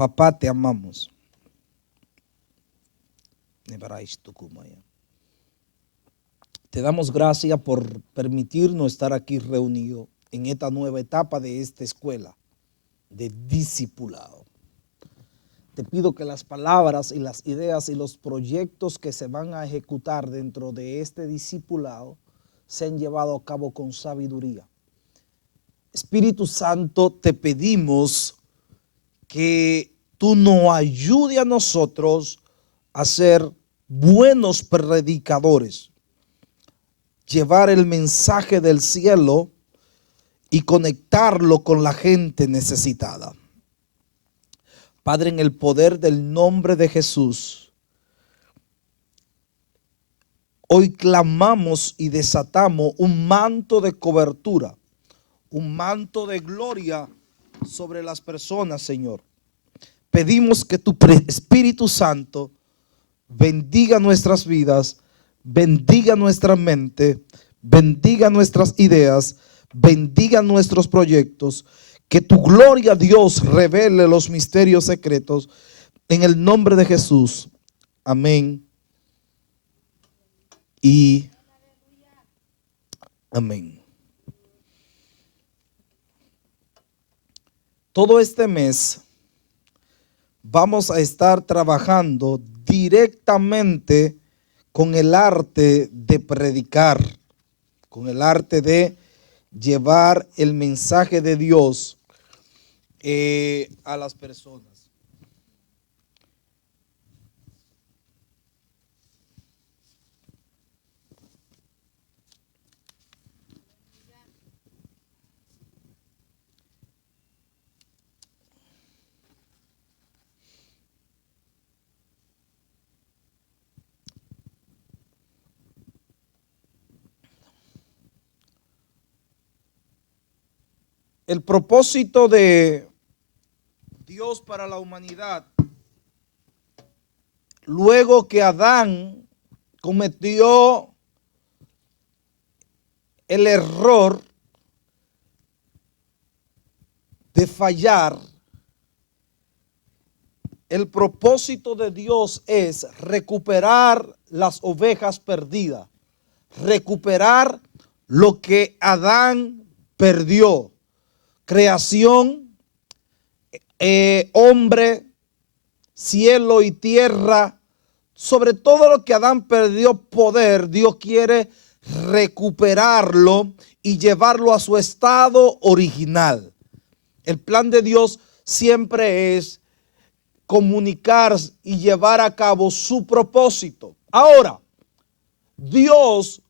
Papá, te amamos. Te damos gracias por permitirnos estar aquí reunidos en esta nueva etapa de esta escuela de discipulado. Te pido que las palabras y las ideas y los proyectos que se van a ejecutar dentro de este discipulado sean llevados a cabo con sabiduría. Espíritu Santo, te pedimos que tú nos ayudes a nosotros a ser buenos predicadores, llevar el mensaje del cielo y conectarlo con la gente necesitada. Padre, en el poder del nombre de Jesús, hoy clamamos y desatamos un manto de cobertura, un manto de gloria sobre las personas, Señor. Pedimos que tu Espíritu Santo bendiga nuestras vidas, bendiga nuestra mente, bendiga nuestras ideas, bendiga nuestros proyectos. Que tu gloria, Dios, revele los misterios secretos. En el nombre de Jesús. Amén. Y amén. Todo este mes vamos a estar trabajando directamente con el arte de predicar, con el arte de llevar el mensaje de Dios a las personas. El propósito de Dios para la humanidad, luego que Adán cometió el error de fallar, el propósito de Dios es recuperar las ovejas perdidas, recuperar lo que Adán perdió. Creación, hombre, cielo y tierra, sobre todo lo que Adán perdió poder, Dios quiere recuperarlo y llevarlo a su estado original. El plan de Dios siempre es comunicar y llevar a cabo su propósito. Ahora, Dios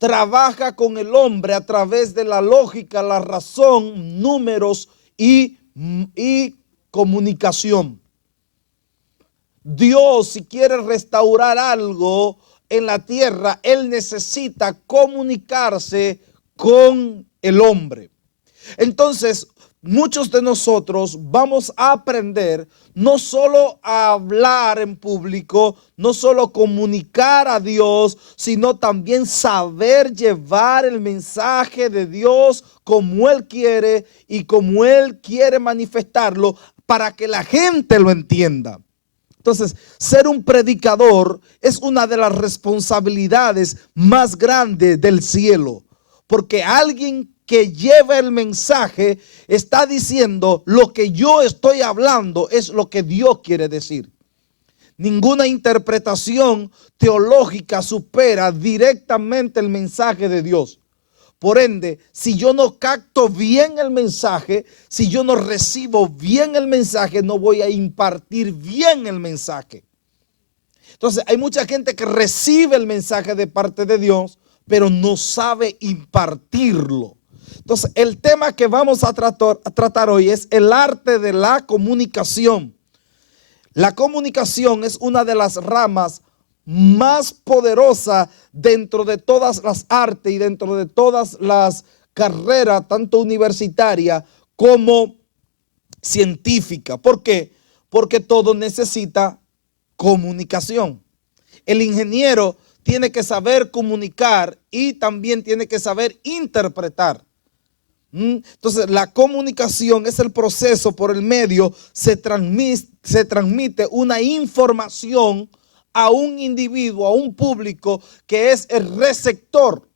trabaja con el hombre a través de la lógica, la razón, números y comunicación. Dios, si quiere restaurar algo en la tierra, Él necesita comunicarse con el hombre. Entonces, muchos de nosotros vamos a aprender no solo a hablar en público, no solo comunicar a Dios, sino también saber llevar el mensaje de Dios como Él quiere y como Él quiere manifestarlo para que la gente lo entienda. Entonces, ser un predicador es una de las responsabilidades más grandes del cielo, porque alguien que lleva el mensaje está diciendo lo que yo estoy hablando es lo que Dios quiere decir. Ninguna interpretación teológica supera directamente el mensaje de Dios. Por ende, si yo no capto bien el mensaje, si yo no recibo bien el mensaje, no voy a impartir bien el mensaje. Entonces, hay mucha gente que recibe el mensaje de parte de Dios, pero no sabe impartirlo. Entonces, el tema que vamos a tratar hoy es el arte de la comunicación. La comunicación es una de las ramas más poderosas dentro de todas las artes y dentro de todas las carreras, tanto universitarias como científicas. ¿Por qué? Porque todo necesita comunicación. El ingeniero tiene que saber comunicar y también tiene que saber interpretar. Entonces, la comunicación es el proceso por el medio se transmite una información a un individuo, a un público que es el receptor.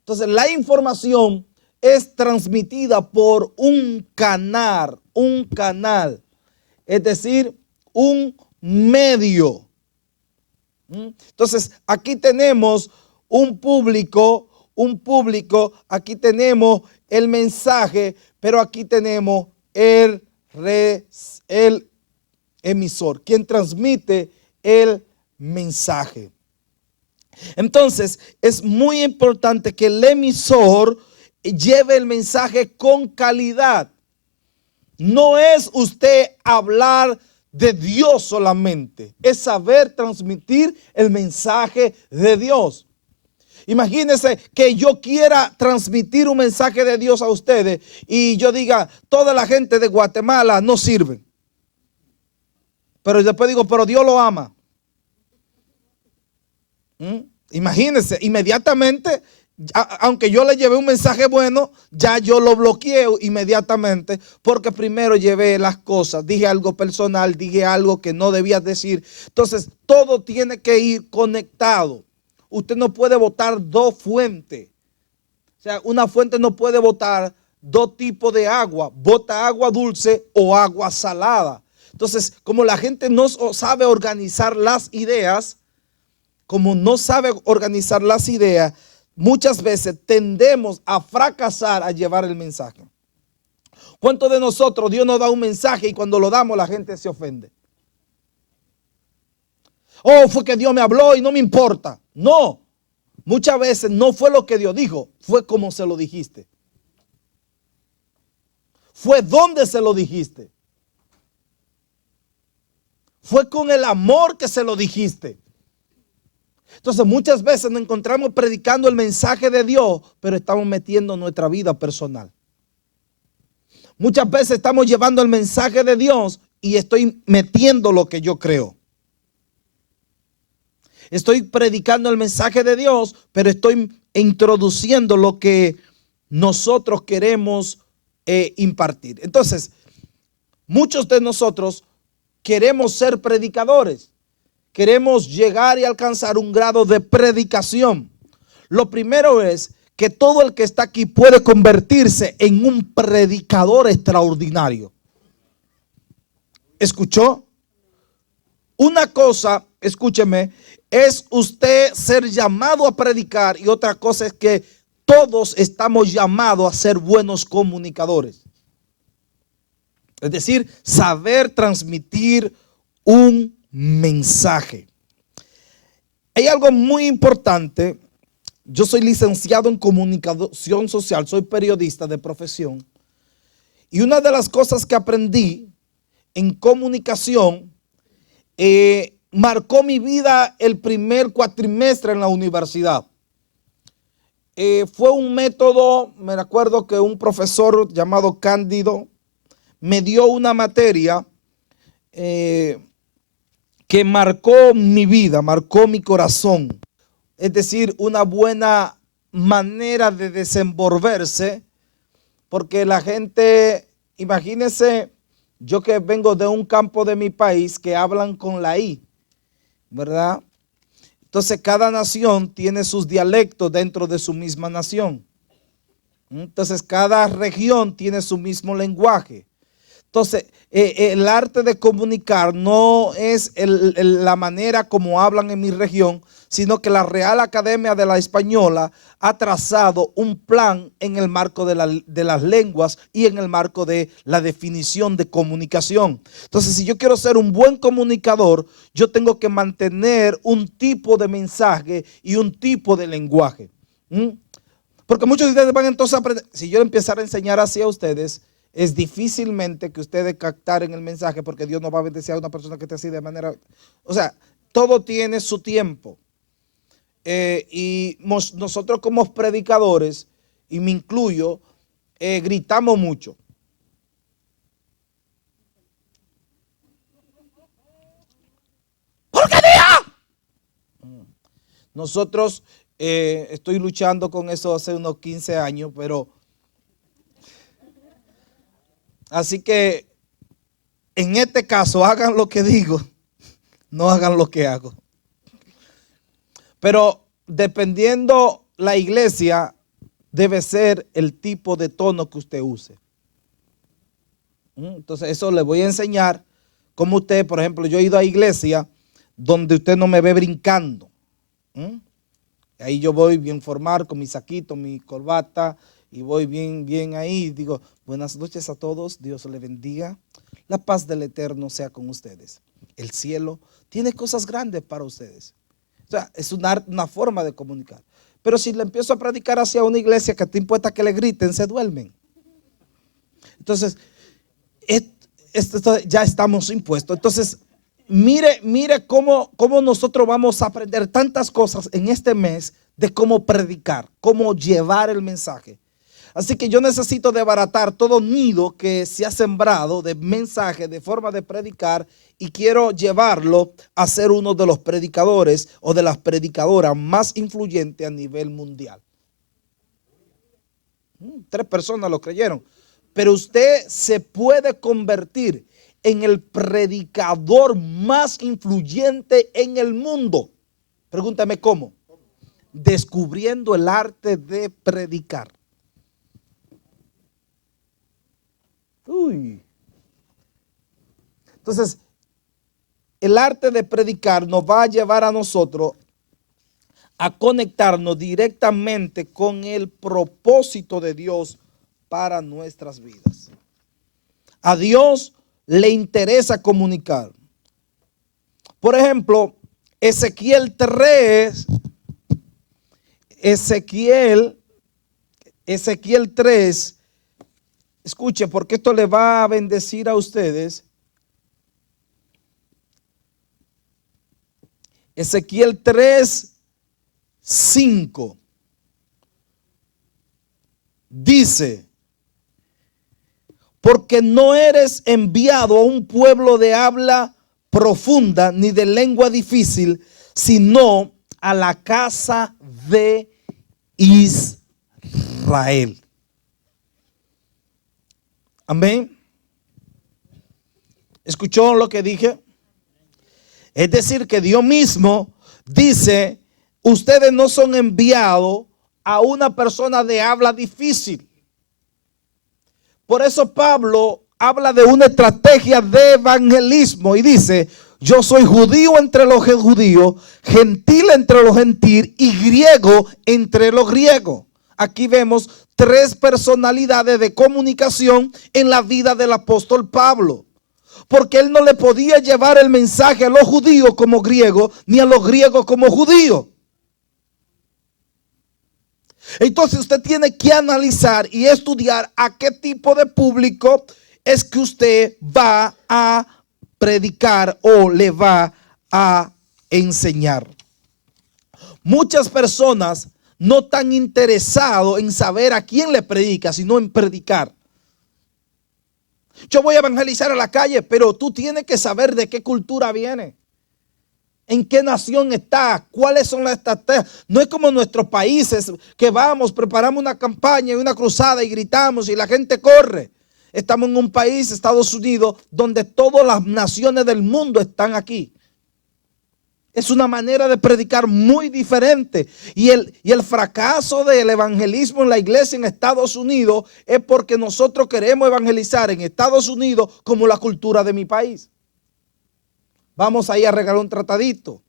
Entonces, la información es transmitida por un canal, es decir, un medio. Entonces, aquí tenemos un público, aquí tenemos el mensaje, pero aquí tenemos el emisor, quien transmite el mensaje. Entonces, es muy importante que el emisor lleve el mensaje con calidad. No es usted hablar de Dios solamente, es saber transmitir el mensaje de Dios. Imagínense que yo quiera transmitir un mensaje de Dios a ustedes y yo diga, toda la gente de Guatemala no sirve. Pero después digo, pero Dios lo ama. Imagínense, inmediatamente, aunque yo le llevé un mensaje bueno, ya yo lo bloqueé inmediatamente, porque primero llevé las cosas, dije algo personal, dije algo que no debía decir. Entonces, todo tiene que ir conectado. Usted no puede botar dos fuentes. O sea, una fuente no puede botar dos tipos de agua. Bota agua dulce o agua salada. Entonces, como la gente no sabe organizar las ideas, muchas veces tendemos a fracasar a llevar el mensaje. ¿Cuántos de nosotros Dios nos da un mensaje y cuando lo damos la gente se ofende? Oh, fue que Dios me habló y no me importa. No, muchas veces no fue lo que Dios dijo, fue como se lo dijiste. Fue donde se lo dijiste. Fue con el amor que se lo dijiste. Entonces muchas veces nos encontramos predicando el mensaje de Dios, pero estamos metiendo nuestra vida personal. Muchas veces estamos llevando el mensaje de Dios y estoy metiendo lo que yo creo. Estoy predicando el mensaje de Dios, pero estoy introduciendo lo que nosotros queremos impartir. Entonces, muchos de nosotros queremos ser predicadores. Queremos llegar y alcanzar un grado de predicación. Lo primero es que todo el que está aquí puede convertirse en un predicador extraordinario. ¿Escuchó? Una cosa, escúcheme, es usted ser llamado a predicar y otra cosa es que todos estamos llamados a ser buenos comunicadores. Es decir, saber transmitir un mensaje. Hay algo muy importante. Yo soy licenciado en comunicación social, soy periodista de profesión. Y una de las cosas que aprendí en comunicación marcó mi vida el primer cuatrimestre en la universidad. Fue un método, me acuerdo que un profesor llamado Cándido me dio una materia que marcó mi vida, marcó mi corazón. Es decir, una buena manera de desenvolverse, porque la gente, imagínense, yo que vengo de un campo de mi país que hablan con la I, ¿verdad? Entonces cada nación tiene sus dialectos dentro de su misma nación. Entonces cada región tiene su mismo lenguaje. Entonces el arte de comunicar no es la manera como hablan en mi región, sino que la Real Academia de la Española ha trazado un plan en el marco de las lenguas y en el marco de la definición de comunicación. Entonces, si yo quiero ser un buen comunicador, yo tengo que mantener un tipo de mensaje y un tipo de lenguaje. Porque muchos de ustedes van entonces a aprender. Si yo empezara a enseñar así a ustedes, es difícilmente que ustedes captaren el mensaje, porque Dios no va a bendecir a una persona que esté así de manera. O sea, todo tiene su tiempo. Y nosotros como predicadores, y me incluyo, gritamos mucho. ¡Porquería! Nosotros estoy luchando con eso hace unos 15 años, pero Así que en este caso hagan lo que digo, no hagan lo que hago. Pero dependiendo la iglesia, debe ser el tipo de tono que usted use. Entonces eso le voy a enseñar cómo usted, por ejemplo, yo he ido a iglesia donde usted no me ve brincando. Ahí yo voy bien formal con mi saquito, mi corbata y voy bien ahí. Digo, buenas noches a todos, Dios les bendiga. La paz del Eterno sea con ustedes. El cielo tiene cosas grandes para ustedes. O sea, es una forma de comunicar. Pero si le empiezo a predicar hacia una iglesia que está impuesta a que le griten, se duermen. Entonces, ya estamos impuestos. Entonces, mire cómo nosotros vamos a aprender tantas cosas en este mes de cómo predicar, cómo llevar el mensaje. Así que yo necesito desbaratar todo nido que se ha sembrado de mensaje, de forma de predicar, y quiero llevarlo a ser uno de los predicadores o de las predicadoras más influyentes a nivel mundial. 3 personas lo creyeron. Pero usted se puede convertir en el predicador más influyente en el mundo. Pregúntame cómo. Descubriendo el arte de predicar. Entonces, el arte de predicar nos va a llevar a nosotros a conectarnos directamente con el propósito de Dios para nuestras vidas. A Dios le interesa comunicar. Por ejemplo, Ezequiel 3, escuche, porque esto le va a bendecir a ustedes. Ezequiel 3:5 dice: porque no eres enviado a un pueblo de habla profunda ni de lengua difícil, sino a la casa de Israel. Amén. ¿Escuchó lo que dije? Es decir, que Dios mismo dice: ustedes no son enviados a una persona de habla difícil. Por eso Pablo habla de una estrategia de evangelismo y dice: yo soy judío entre los judíos, gentil entre los gentiles y griego entre los griegos. Aquí vemos 3 personalidades de comunicación en la vida del apóstol Pablo. Porque él no le podía llevar el mensaje a los judíos como griegos, ni a los griegos como judíos. Entonces usted tiene que analizar y estudiar a qué tipo de público es que usted va a predicar o le va a enseñar. Muchas personas no están interesados en saber a quién le predica, sino en predicar. Yo voy a evangelizar a la calle, pero tú tienes que saber de qué cultura viene. ¿En qué nación está? ¿Cuáles son las estrategias? No es como nuestros países que vamos, preparamos una campaña y una cruzada y gritamos y la gente corre. Estamos en un país, Estados Unidos, donde todas las naciones del mundo están aquí. Es una manera de predicar muy diferente. Y el fracaso del evangelismo en la iglesia en Estados Unidos es porque nosotros queremos evangelizar en Estados Unidos como la cultura de mi país. Vamos a ir a regalar un tratadito.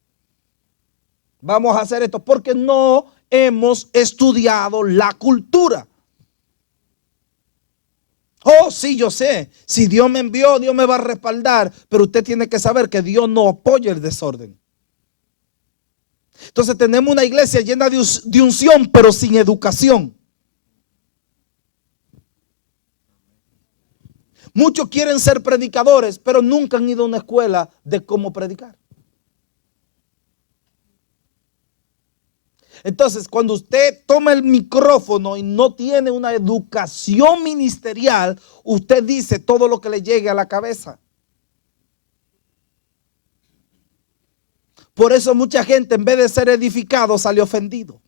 Vamos a hacer esto porque no hemos estudiado la cultura. Oh, sí, yo sé. Si Dios me envió, Dios me va a respaldar. Pero usted tiene que saber que Dios no apoya el desorden. Entonces tenemos una iglesia llena de unción, pero sin educación. Muchos quieren ser predicadores, pero nunca han ido a una escuela de cómo predicar. Entonces, cuando usted toma el micrófono y no tiene una educación ministerial, usted dice todo lo que le llegue a la cabeza. Por eso mucha gente, en vez de ser edificado, sale ofendido.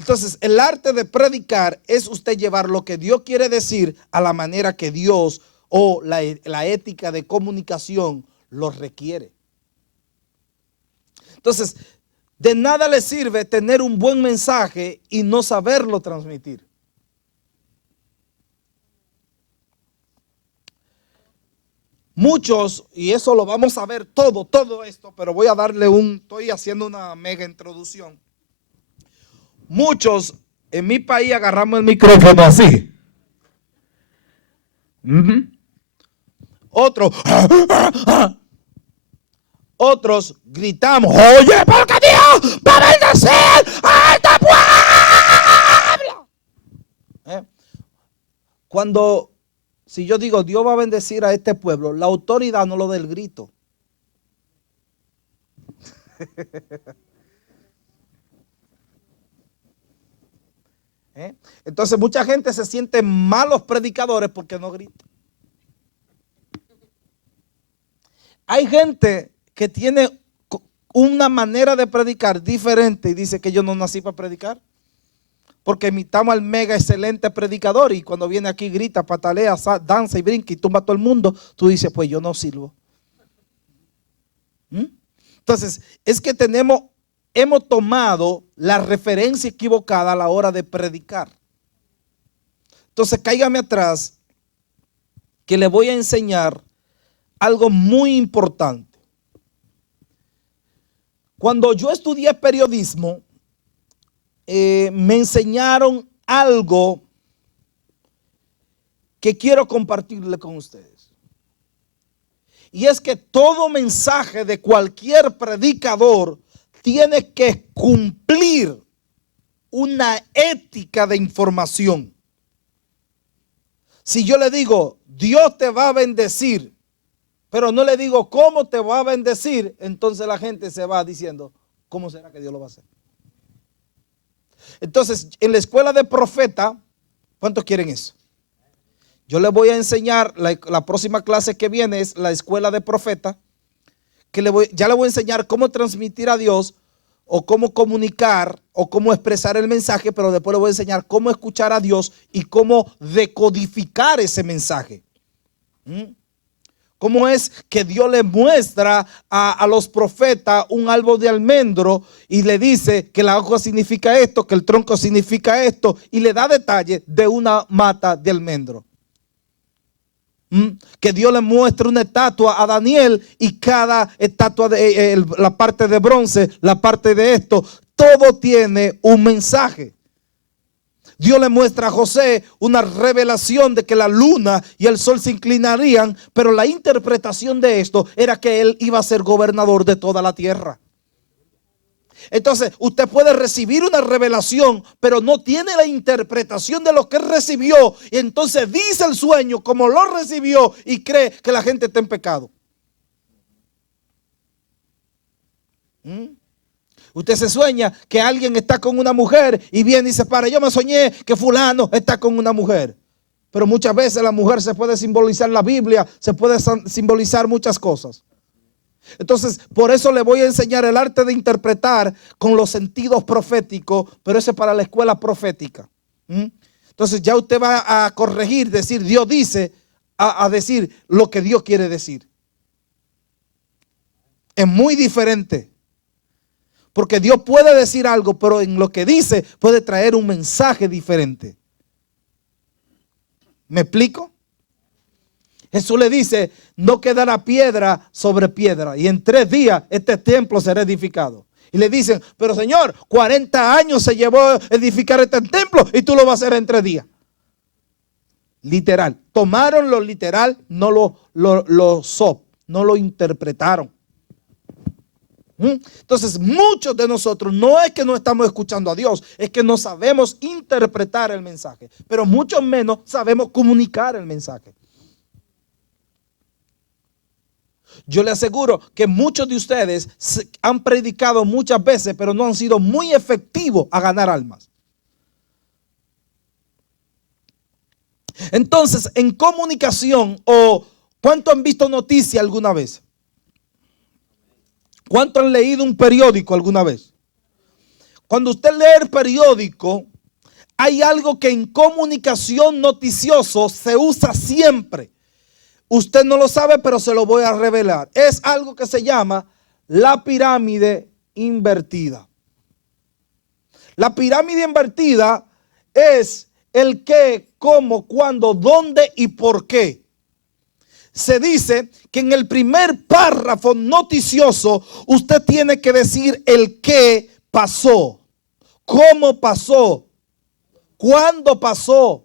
Entonces, el arte de predicar es usted llevar lo que Dios quiere decir a la manera que Dios o la ética de comunicación lo requiere. Entonces, de nada le sirve tener un buen mensaje y no saberlo transmitir. Muchos, y eso lo vamos a ver todo esto, pero voy a darle estoy haciendo una mega introducción. Muchos en mi país agarramos el micrófono así. Otros gritamos, oye, porque Dios va a bendecir a este pueblo. Si yo digo Dios va a bendecir a este pueblo, la autoridad no lo da el grito. Entonces mucha gente se siente malos predicadores porque no gritan. Hay gente que tiene una manera de predicar diferente y dice que yo no nací para predicar. Porque imitamos al mega excelente predicador y cuando viene aquí grita, patalea, danza y brinca y tumba a todo el mundo, tú dices, pues yo no sirvo. Entonces, es que hemos tomado la referencia equivocada a la hora de predicar. Entonces, cáigame atrás que le voy a enseñar algo muy importante. Cuando yo estudié periodismo, me enseñaron algo que quiero compartirle con ustedes. Y es que todo mensaje de cualquier predicador tiene que cumplir una ética de información. Si yo le digo, Dios te va a bendecir, pero no le digo cómo te va a bendecir, entonces la gente se va diciendo, ¿cómo será que Dios lo va a hacer? Entonces, en la escuela de profeta, ¿cuántos quieren eso? Yo les voy a enseñar, la próxima clase que viene es la escuela de profeta, que ya le voy a enseñar cómo transmitir a Dios o cómo comunicar o cómo expresar el mensaje, pero después le voy a enseñar cómo escuchar a Dios y cómo decodificar ese mensaje. ¿Cómo es que Dios le muestra a los profetas un árbol de almendro y le dice que la hoja significa esto, que el tronco significa esto y le da detalles de una mata de almendro? Que Dios le muestra una estatua a Daniel y cada estatua, la parte de bronce, la parte de esto, todo tiene un mensaje. Dios le muestra a José una revelación de que la luna y el sol se inclinarían, pero la interpretación de esto era que él iba a ser gobernador de toda la tierra. Entonces, usted puede recibir una revelación, pero no tiene la interpretación de lo que recibió. Y entonces dice el sueño como lo recibió y cree que la gente está en pecado. Usted se sueña que alguien está con una mujer y viene y se para. Yo me soñé que fulano está con una mujer. Pero muchas veces la mujer se puede simbolizar en la Biblia, se puede simbolizar muchas cosas. Entonces, por eso le voy a enseñar el arte de interpretar con los sentidos proféticos, pero eso es para la escuela profética. Entonces ya usted va a corregir, decir Dios dice, a decir lo que Dios quiere decir. Es muy diferente. Porque Dios puede decir algo, pero en lo que dice puede traer un mensaje diferente. ¿Me explico? Jesús le dice, no quedará piedra sobre piedra y en 3 días este templo será edificado. Y le dicen, pero Señor, 40 años se llevó a edificar este templo y tú lo vas a hacer en 3 días. Literal. Tomaron lo literal, no no lo interpretaron. Entonces muchos de nosotros no es que no estamos escuchando a Dios, es que no sabemos interpretar el mensaje, pero mucho menos sabemos comunicar el mensaje. Yo le aseguro que muchos de ustedes han predicado muchas veces, pero no han sido muy efectivos a ganar almas. Entonces, en comunicación, ¿cuánto han visto noticia alguna vez? ¿Cuánto han leído un periódico alguna vez? cuando usted lee el periódico, hay algo que en comunicación noticioso se usa siempre. Usted no lo sabe, pero se lo voy a revelar. Es algo que se llama la pirámide invertida. La pirámide invertida es el qué, cómo, cuándo, dónde y por qué. Se dice que en el primer párrafo noticioso usted tiene que decir el qué pasó, cómo pasó, cuándo pasó,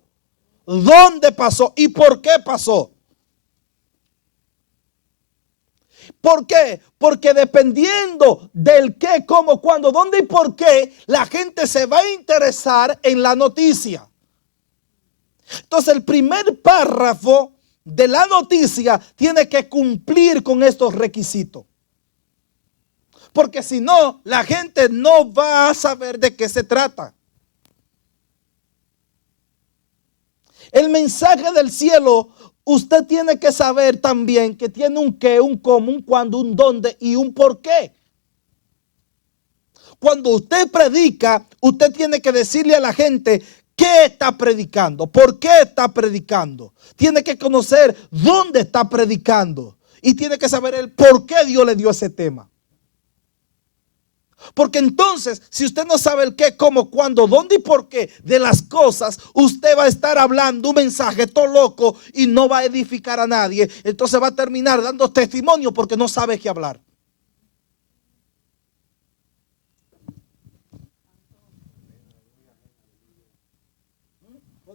dónde pasó y por qué pasó. ¿Por qué? Porque dependiendo del qué, cómo, cuándo, dónde y por qué, la gente se va a interesar en la noticia. Entonces el primer párrafo de la noticia tiene que cumplir con estos requisitos. Porque si no, la gente no va a saber de qué se trata. El mensaje del cielo, usted tiene que saber también que tiene un qué, un cómo, un cuándo, un dónde y un por qué. Cuando usted predica, usted tiene que decirle a la gente qué está predicando, por qué está predicando. Tiene que conocer dónde está predicando y tiene que saber el por qué Dios le dio ese tema. Porque entonces, si usted no sabe el qué, cómo, cuándo, dónde y por qué de las cosas, usted va a estar hablando un mensaje todo loco y no va a edificar a nadie. Entonces va a terminar dando testimonio porque no sabe qué hablar.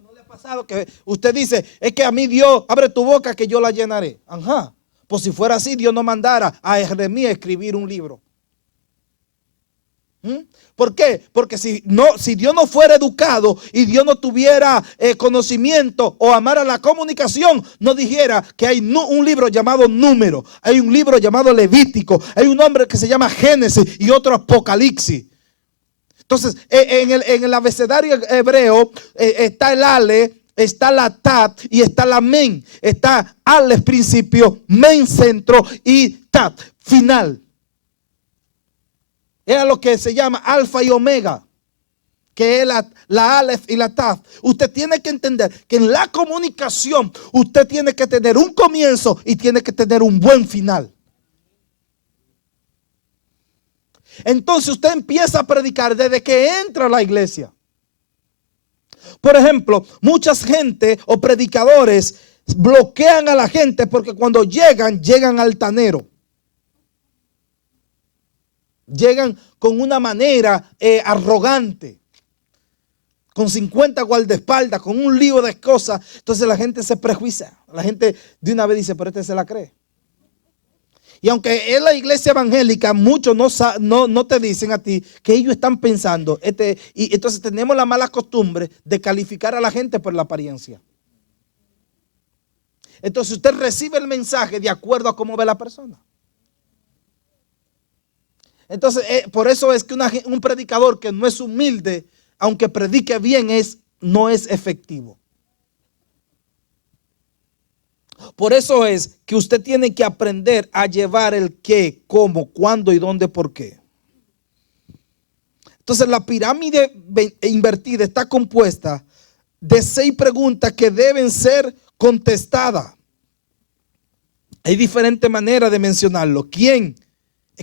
¿No le ha pasado que usted dice, es que a mí Dios, abre tu boca que yo la llenaré? Ajá. Pues si fuera así, Dios no mandara a Jeremías a escribir un libro. ¿Por qué? Porque si Dios no fuera educado y Dios no tuviera conocimiento o amara la comunicación, no dijera que hay un libro llamado Número, hay un libro llamado Levítico, hay un nombre que se llama Génesis y otro Apocalipsis. Entonces, en el abecedario hebreo está el Ale, está la Tat y está la Men. Está Aleph principio, Men centro y Tat final. Era lo que se llama alfa y omega, que es la Aleph y la Taf. Usted tiene que entender que en la comunicación usted tiene que tener un comienzo y tiene que tener un buen final. Entonces usted empieza a predicar desde que entra a la iglesia. Por ejemplo, mucha gente o predicadores bloquean a la gente porque cuando llegan altaneros. Llegan con una manera arrogante, con 50 guardaespaldas, con un lío de cosas. Entonces la gente se prejuicia. La gente de una vez dice, pero este se la cree. Y aunque en la iglesia evangélica muchos no te dicen a ti que ellos están pensando. Y entonces tenemos la mala costumbre de calificar a la gente por la apariencia. Entonces usted recibe el mensaje de acuerdo a cómo ve la persona. Entonces, por eso es que un predicador que no es humilde, aunque predique bien, no es efectivo. Por eso es que usted tiene que aprender a llevar el qué, cómo, cuándo y dónde, por qué. Entonces, la pirámide invertida está compuesta de 6 preguntas que deben ser contestadas. Hay diferentes maneras de mencionarlo. ¿Quién?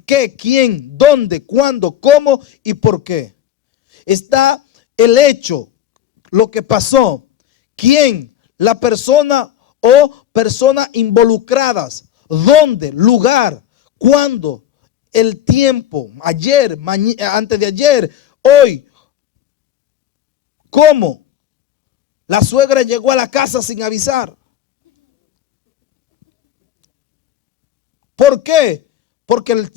¿Qué? ¿Quién? ¿Dónde? ¿Cuándo? ¿Cómo? ¿Y por qué? Está el hecho, lo que pasó. ¿Quién? La persona o personas involucradas. ¿Dónde? Lugar. ¿Cuándo? El tiempo. Ayer, antes de ayer, hoy. ¿Cómo? La suegra llegó a la casa sin avisar. ¿Por qué? Porque el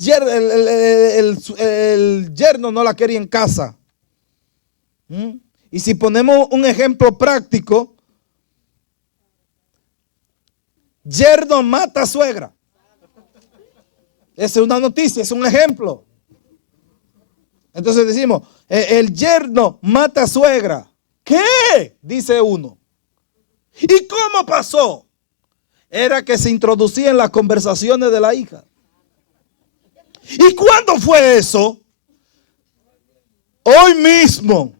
yerno no la quería en casa. Y si ponemos un ejemplo práctico, yerno mata a suegra. Esa es una noticia, es un ejemplo. Entonces decimos, el yerno mata a suegra. ¿Qué? Dice uno. ¿Y cómo pasó? Era que se introducía en las conversaciones de la hija. ¿Y cuándo fue eso? Hoy mismo.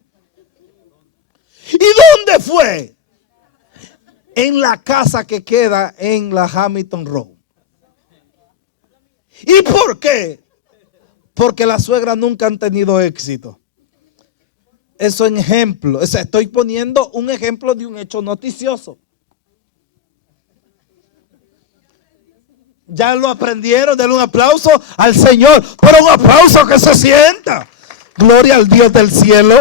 ¿Y dónde fue? En la casa que queda en la Hamilton Road. ¿Y por qué? Porque las suegras nunca han tenido éxito. Eso es ejemplo. O sea, estoy poniendo un ejemplo de un hecho noticioso. Ya lo aprendieron, denle un aplauso al Señor. Pero un aplauso que se sienta. Gloria al Dios del cielo.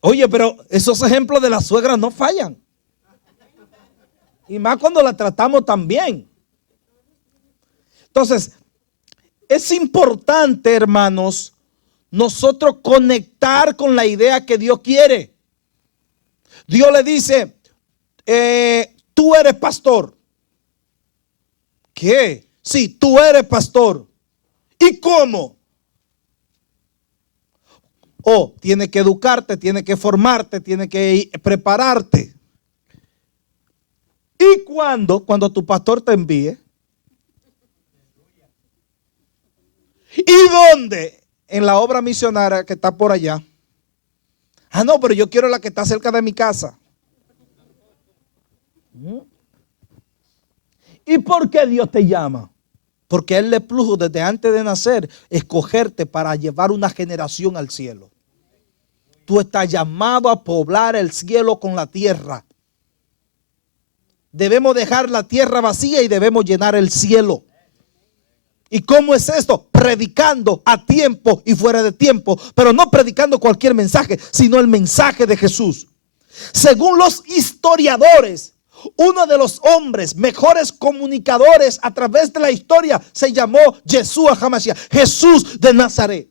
Oye, pero esos ejemplos de las suegras no fallan. Y más cuando la tratamos tan bien. Entonces, es importante, hermanos, nosotros conectar con la idea que Dios quiere. Dios le dice, tú eres pastor. ¿Qué? Sí, tú eres pastor. ¿Y cómo? Oh, tiene que educarte, tiene que formarte, tiene que prepararte. ¿Y cuándo? Cuando tu pastor te envíe. ¿Y dónde? En la obra misionera que está por allá. Ah, no, pero yo quiero la que está cerca de mi casa. ¿Y por qué Dios te llama? Porque a Él le plujo desde antes de nacer escogerte para llevar una generación al cielo. Tú estás llamado a poblar el cielo con la tierra. Debemos dejar la tierra vacía y debemos llenar el cielo. ¿Y cómo es esto? Predicando a tiempo y fuera de tiempo, pero no predicando cualquier mensaje, sino el mensaje de Jesús. Según los historiadores, uno de los hombres mejores comunicadores a través de la historia se llamó Yeshua HaMashiach, Jesús de Nazaret.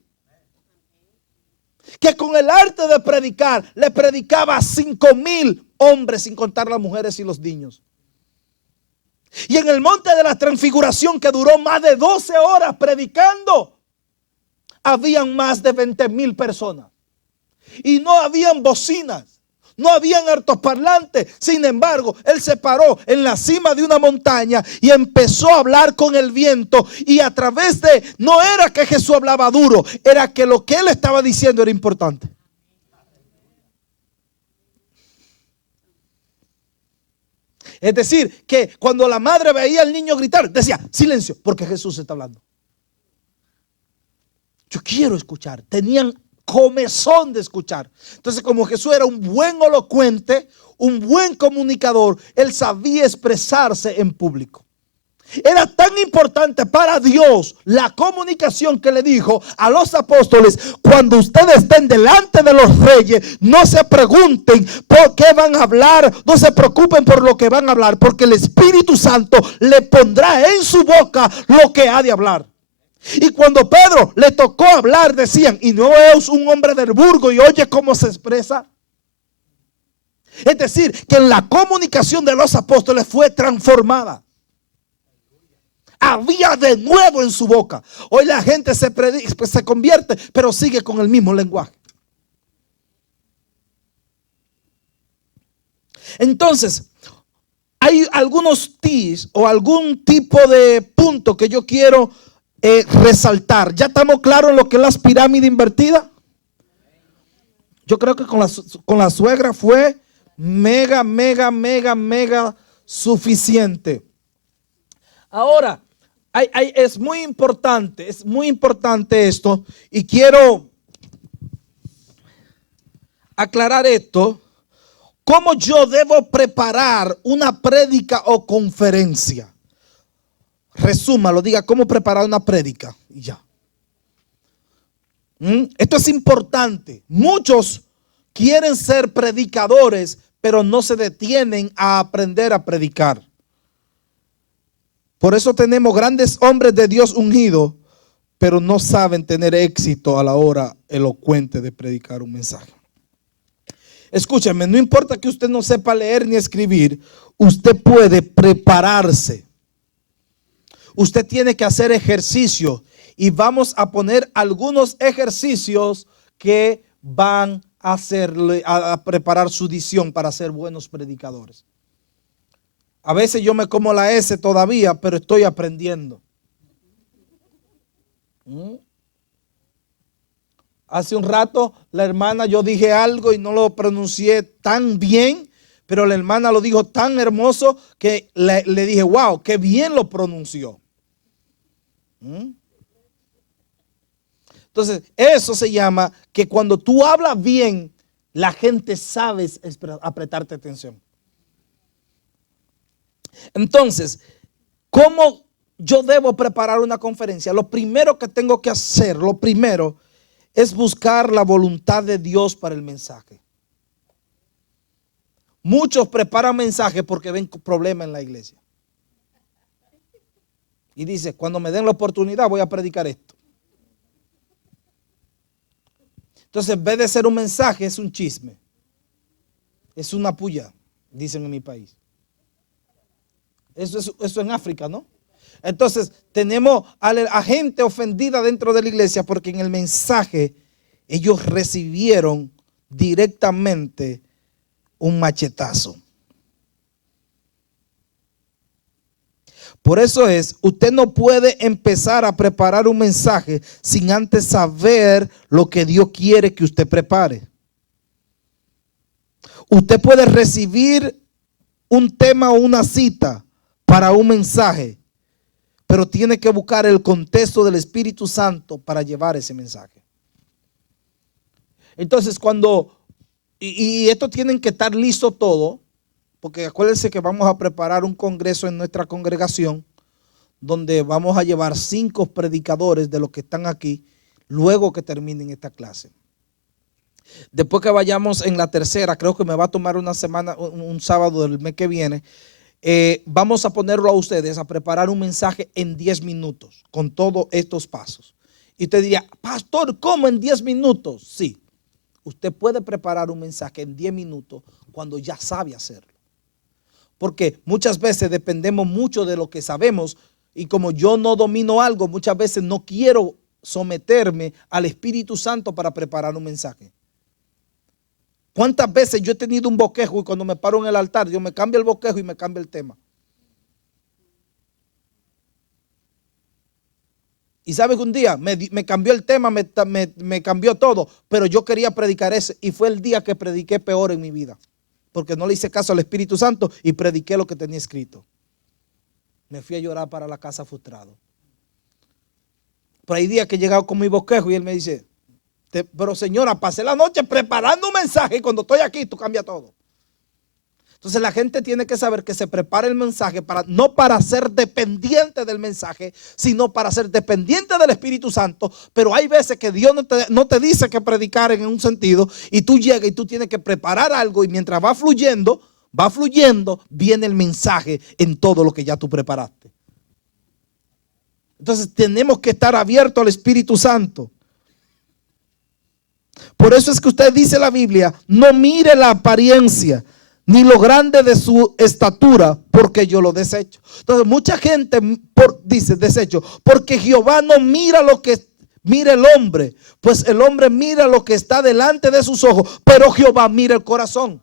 Que con el arte de predicar, le predicaba a 5,000 hombres, sin contar las mujeres y los niños. Y en el monte de la transfiguración, que duró más de 12 horas predicando, habían más de 20,000 personas. Y no habían bocinas, no habían altoparlantes. Sin embargo, él se paró en la cima de una montaña y empezó a hablar con el viento. Y a través de, no era que Jesús hablaba duro, era que lo que él estaba diciendo era importante. Es decir, que cuando la madre veía al niño gritar, decía, silencio, porque Jesús está hablando. Yo quiero escuchar. Tenían comezón de escuchar. Entonces, como Jesús era un buen elocuente, un buen comunicador, él sabía expresarse en público. Era tan importante para Dios la comunicación que le dijo a los apóstoles: cuando ustedes estén delante de los reyes, no se pregunten por qué van a hablar, no se preocupen por lo que van a hablar, porque el Espíritu Santo le pondrá en su boca lo que ha de hablar. Y cuando Pedro le tocó hablar, decían, y no es un hombre del burgo y oye cómo se expresa. Es decir, que la comunicación de los apóstoles fue transformada. Había de nuevo en su boca. Hoy la gente se convierte, pero sigue con el mismo lenguaje. Entonces, hay algunos tips o algún tipo de punto que yo quiero resaltar. ¿Ya estamos claros en lo que es la pirámide invertida? Yo creo que con la suegra fue mega suficiente. Ahora, es muy importante esto, y quiero aclarar esto. ¿Cómo yo debo preparar una prédica o conferencia? Resúmalo, diga cómo preparar una prédica y ya. Esto es importante. Muchos quieren ser predicadores, pero no se detienen a aprender a predicar. Por eso tenemos grandes hombres de Dios ungidos, pero no saben tener éxito a la hora elocuente de predicar un mensaje. Escúchame, no importa que usted no sepa leer ni escribir, usted puede prepararse. Usted tiene que hacer ejercicio, y vamos a poner algunos ejercicios que van a hacerle a preparar su dicción para ser buenos predicadores. A veces yo me como la S todavía, pero estoy aprendiendo. ¿Mm? Hace un rato la hermana, yo dije algo y no lo pronuncié tan bien, pero la hermana lo dijo tan hermoso que le dije, wow, qué bien lo pronunció. ¿Mm? Entonces, eso se llama que cuando tú hablas bien, la gente sabe apretarte atención. Entonces, ¿cómo yo debo preparar una conferencia? Lo primero que tengo que hacer, es buscar la voluntad de Dios para el mensaje. Muchos preparan mensajes porque ven problemas en la iglesia. Y dice, cuando me den la oportunidad voy a predicar esto. Entonces, en vez de ser un mensaje, es un chisme. Es una puya, dicen en mi país. Eso en África, ¿no? Entonces, tenemos a gente ofendida dentro de la iglesia porque en el mensaje ellos recibieron directamente un machetazo. Por eso usted no puede empezar a preparar un mensaje sin antes saber lo que Dios quiere que usted prepare. Usted puede recibir un tema o una cita para un mensaje, pero tiene que buscar el contexto del Espíritu Santo para llevar ese mensaje. Entonces, y esto tienen que estar listo todo, porque acuérdense que vamos a preparar un congreso en nuestra congregación, donde vamos a llevar 5 predicadores de los que están aquí, luego que terminen esta clase. Después que vayamos en la tercera, creo que me va a tomar una semana, un sábado del mes que viene, vamos a ponerlo a ustedes a preparar un mensaje en 10 minutos, con todos estos pasos. Y usted diría, pastor, ¿cómo en 10 minutos? Sí, usted puede preparar un mensaje en 10 minutos cuando ya sabe hacerlo. Porque muchas veces dependemos mucho de lo que sabemos y como yo no domino algo, muchas veces no quiero someterme al Espíritu Santo para preparar un mensaje. ¿Cuántas veces yo he tenido un bosquejo y cuando me paro en el altar, Dios me cambia el bosquejo y me cambia el tema? Y sabe que un día me cambió el tema, me cambió todo, pero yo quería predicar ese y fue el día que prediqué peor en mi vida. Porque no le hice caso al Espíritu Santo y prediqué lo que tenía escrito. Me fui a llorar para la casa frustrado. Pero hay días que he llegado con mi bosquejo y él me dice, pero señora, pasé la noche preparando un mensaje y cuando estoy aquí tú cambias todo. Entonces la gente tiene que saber que se prepara el mensaje no para ser dependiente del mensaje, sino para ser dependiente del Espíritu Santo. Pero hay veces que Dios no te dice que predicar en un sentido y tú llegas y tú tienes que preparar algo y mientras va fluyendo, viene el mensaje en todo lo que ya tú preparaste. Entonces tenemos que estar abiertos al Espíritu Santo. Por eso es que usted dice la Biblia, no mire la apariencia ni lo grande de su estatura, porque yo lo desecho. Entonces mucha gente dice desecho, porque Jehová no mira lo que mira el hombre, pues el hombre mira lo que está delante de sus ojos, pero Jehová mira el corazón.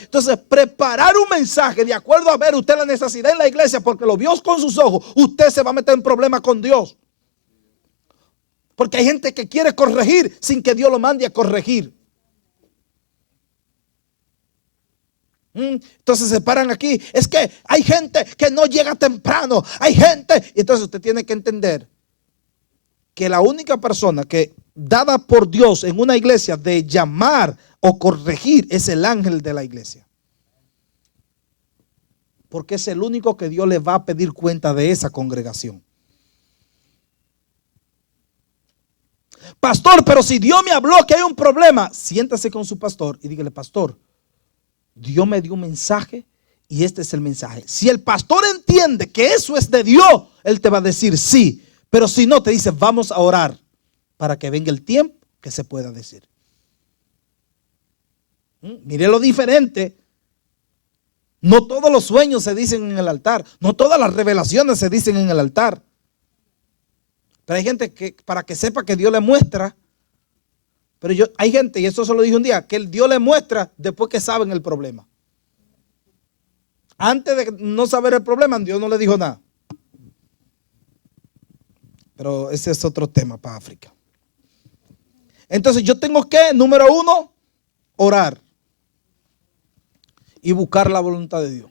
Entonces preparar un mensaje de acuerdo a ver usted la necesidad en la iglesia, porque lo vio con sus ojos, usted se va a meter en problemas con Dios. Porque hay gente que quiere corregir sin que Dios lo mande a corregir. Entonces se paran aquí. Es que hay gente que no llega temprano. Hay gente. Entonces usted tiene que entender que la única persona que dada por Dios en una iglesia de llamar o corregir es el ángel de la iglesia. Porque es el único que Dios le va a pedir cuenta de esa congregación. Pastor, pero si Dios me habló que hay un problema, siéntase con su pastor y dígale, pastor, Dios me dio un mensaje y este es el mensaje. Si el pastor entiende que eso es de Dios, él te va a decir sí. Pero si no, te dice, vamos a orar para que venga el tiempo que se pueda decir. Mire lo diferente. No todos los sueños se dicen en el altar. No todas las revelaciones se dicen en el altar. Pero hay gente que para que sepa que Dios le muestra. Pero hay gente, y eso se lo dije un día, que el Dios le muestra después que saben el problema. Antes de no saber el problema, Dios no le dijo nada. Pero ese es otro tema para África. Entonces yo tengo que, número 1, orar y buscar la voluntad de Dios.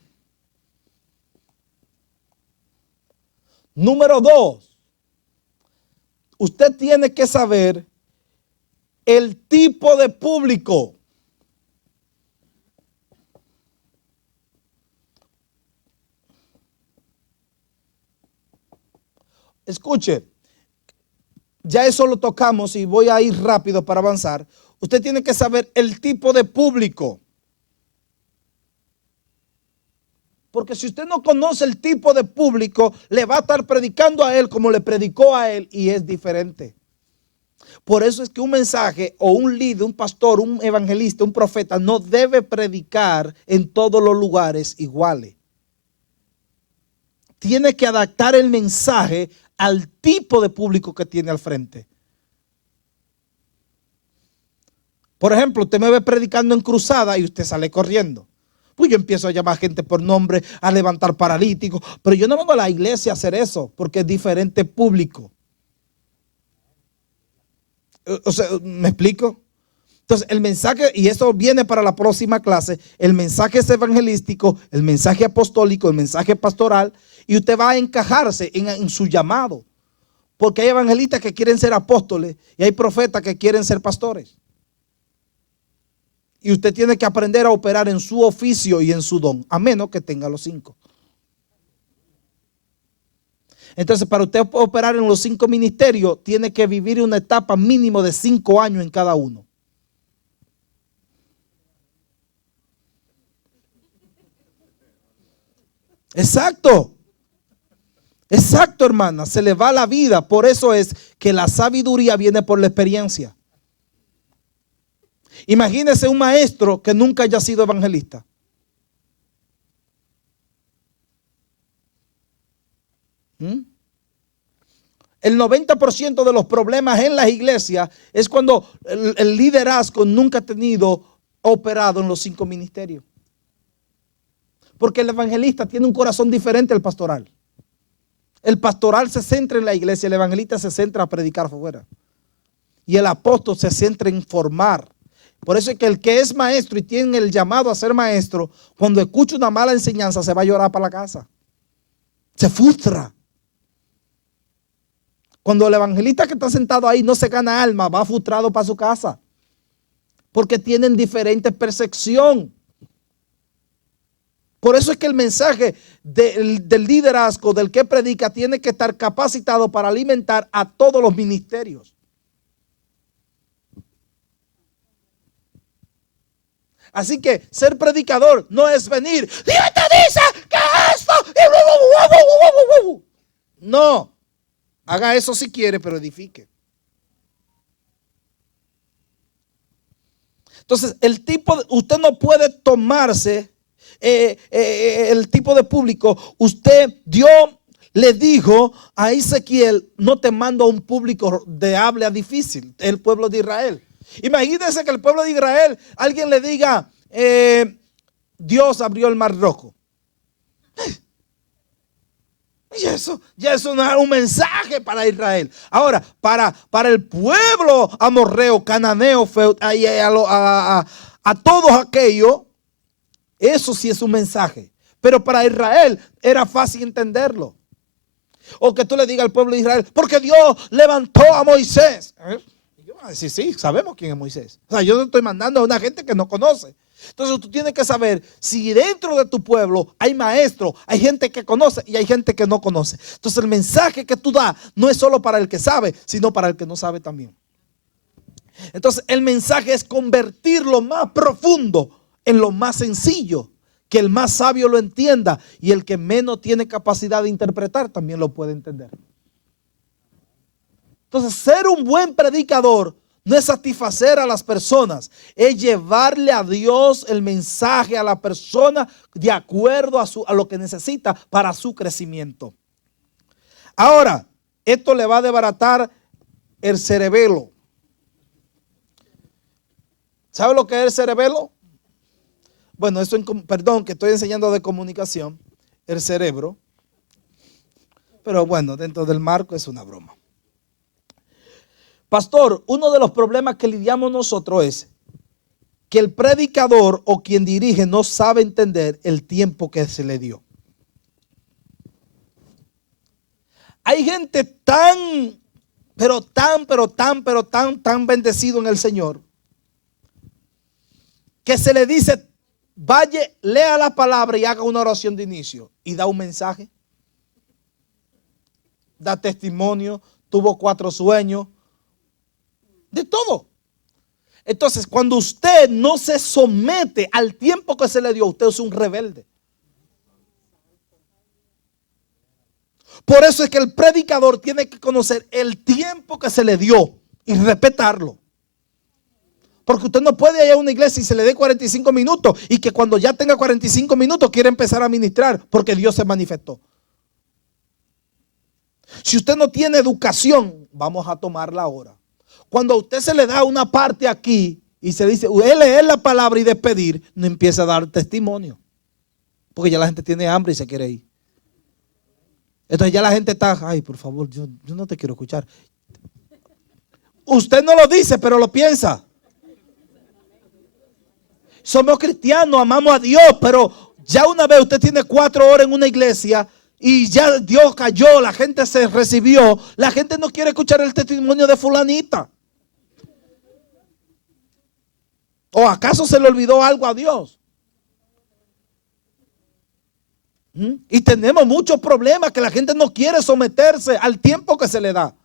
Número 2, usted tiene que saber el tipo de público. Escuche, ya eso lo tocamos y voy a ir rápido para avanzar. Usted tiene que saber el tipo de público. Porque si usted no conoce el tipo de público, le va a estar predicando a él como le predicó a él y es diferente. Por eso es que un mensaje o un líder, un pastor, un evangelista, un profeta no debe predicar en todos los lugares iguales. Tiene que adaptar el mensaje al tipo de público que tiene al frente. Por ejemplo, usted me ve predicando en cruzada y usted sale corriendo. Pues yo empiezo a llamar gente por nombre, a levantar paralíticos, pero yo no vengo a la iglesia a hacer eso porque es diferente público. O sea, ¿me explico? Entonces el mensaje, y eso viene para la próxima clase, el mensaje es evangelístico, el mensaje apostólico, el mensaje pastoral, y usted va a encajarse en su llamado. Porque hay evangelistas que quieren ser apóstoles y hay profetas que quieren ser pastores. Y usted tiene que aprender a operar en su oficio y en su don, a menos que tenga los 5. Entonces, para usted operar en los 5 ministerios, tiene que vivir una etapa mínimo de 5 años en cada uno. Exacto. Exacto, hermana. Se le va la vida. Por eso es que la sabiduría viene por la experiencia. Imagínese un maestro que nunca haya sido evangelista. El 90% de los problemas en las iglesias es cuando el liderazgo nunca ha tenido operado en los 5 ministerios. Porque el evangelista tiene un corazón diferente al pastoral. El pastoral se centra en la iglesia, el evangelista se centra a predicar afuera. Y el apóstol se centra en formar. Por eso es que el que es maestro y tiene el llamado a ser maestro, cuando escucha una mala enseñanza se va a llorar para la casa. Se frustra. Cuando el evangelista que está sentado ahí no se gana alma, va frustrado para su casa. Porque tienen diferente percepción. Por eso es que el mensaje del liderazgo, del que predica, tiene que estar capacitado para alimentar a todos los ministerios. Así que ser predicador no es venir, Dios te dice que esto. No, haga eso si quiere, pero edifique. Entonces, usted no puede tomarse el tipo de público. Dios le dijo a Ezequiel, no te mando a un público de habla difícil, el pueblo de Israel. Imagínense que el pueblo de Israel, alguien le diga, Dios abrió el mar rojo. Y eso no es un mensaje para Israel. Ahora, para el pueblo amorreo, cananeo, a todos aquellos, eso sí es un mensaje. Pero para Israel era fácil entenderlo. O que tú le digas al pueblo de Israel, porque Dios levantó a Moisés. Y yo voy a decir, sí, sabemos quién es Moisés. O sea, yo no estoy mandando a una gente que no conoce. Entonces tú tienes que saber si dentro de tu pueblo hay maestros, hay gente que conoce y hay gente que no conoce. Entonces el mensaje que tú das no es solo para el que sabe, sino para el que no sabe también. Entonces el mensaje es convertir lo más profundo en lo más sencillo, que el más sabio lo entienda y el que menos tiene capacidad de interpretar también lo puede entender. Entonces, ser un buen predicador no es satisfacer a las personas, es llevarle a Dios el mensaje a la persona de acuerdo a lo que necesita para su crecimiento. Ahora, esto le va a desbaratar el cerebelo. ¿Sabe lo que es el cerebelo? Bueno, perdón, que estoy enseñando de comunicación, el cerebro. Pero bueno, dentro del marco es una broma. Pastor, uno de los problemas que lidiamos nosotros es que el predicador o quien dirige no sabe entender el tiempo que se le dio. Hay gente tan bendecido en el Señor que se le dice, vaya, lea la palabra y haga una oración de inicio y da un mensaje, da testimonio, tuvo 4 sueños, de todo. Entonces, cuando usted no se somete al tiempo que se le dio, usted es un rebelde. Por eso es que el predicador tiene que conocer el tiempo que se le dio y respetarlo. Porque usted no puede ir a una iglesia y se le dé 45 minutos y que cuando ya tenga 45 minutos quiera empezar a ministrar porque Dios se manifestó. Si usted no tiene educación, vamos a tomarla ahora. Cuando a usted se le da una parte aquí y se dice, leer la palabra y despedir, no empieza a dar testimonio. Porque ya la gente tiene hambre y se quiere ir. Entonces ya la gente está, ay, por favor, yo no te quiero escuchar. Usted no lo dice, pero lo piensa. Somos cristianos, amamos a Dios, pero ya una vez usted tiene 4 horas en una iglesia y ya Dios cayó, la gente se recibió, la gente no quiere escuchar el testimonio de fulanita. ¿O acaso se le olvidó algo a Dios? Y tenemos muchos problemas que la gente no quiere someterse al tiempo que se le da.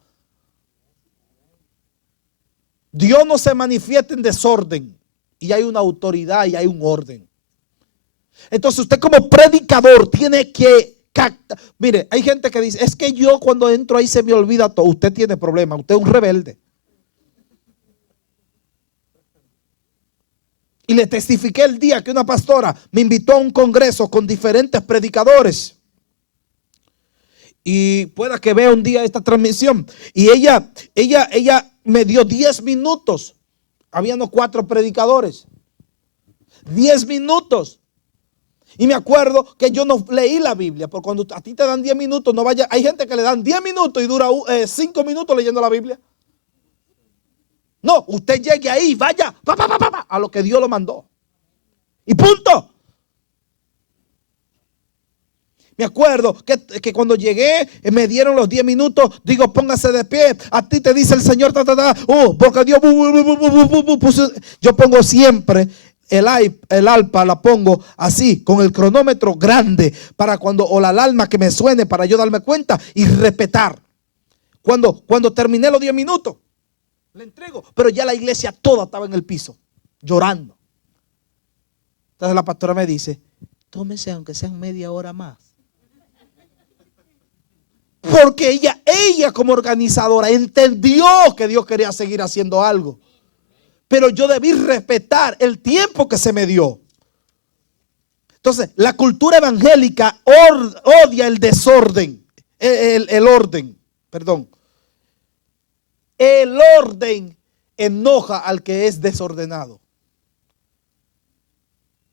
Dios no se manifiesta en desorden y hay una autoridad y hay un orden. Entonces usted como predicador tiene que captar. Mire, hay gente que dice, es que yo cuando entro ahí se me olvida todo. Usted tiene problemas, usted es un rebelde. Y le testifiqué el día que una pastora me invitó a un congreso con diferentes predicadores. Y pueda que vea un día esta transmisión. Y ella me dio 10 minutos. Habían 4 predicadores. 10 minutos. Y me acuerdo que yo no leí la Biblia. Porque cuando a ti te dan 10 minutos, no vaya. Hay gente que le dan 10 minutos y dura 5 minutos leyendo la Biblia. No, usted llegue ahí, vaya a lo que Dios lo mandó. Y punto. Me acuerdo que cuando llegué, me dieron los 10 minutos. Digo, póngase de pie. A ti te dice el Señor, porque Dios. Yo pongo siempre el alpa, la pongo así, con el cronómetro grande, para cuando, o la alarma que me suene, para yo darme cuenta y respetar. Cuando terminé los 10 minutos, le entrego, pero ya la iglesia toda estaba en el piso, llorando. Entonces la pastora me dice, tómese aunque sean media hora más. Porque ella como organizadora entendió que Dios quería seguir haciendo algo. Pero yo debí respetar el tiempo que se me dio. Entonces, la cultura evangélica odia el desorden, el orden, perdón. El orden enoja al que es desordenado.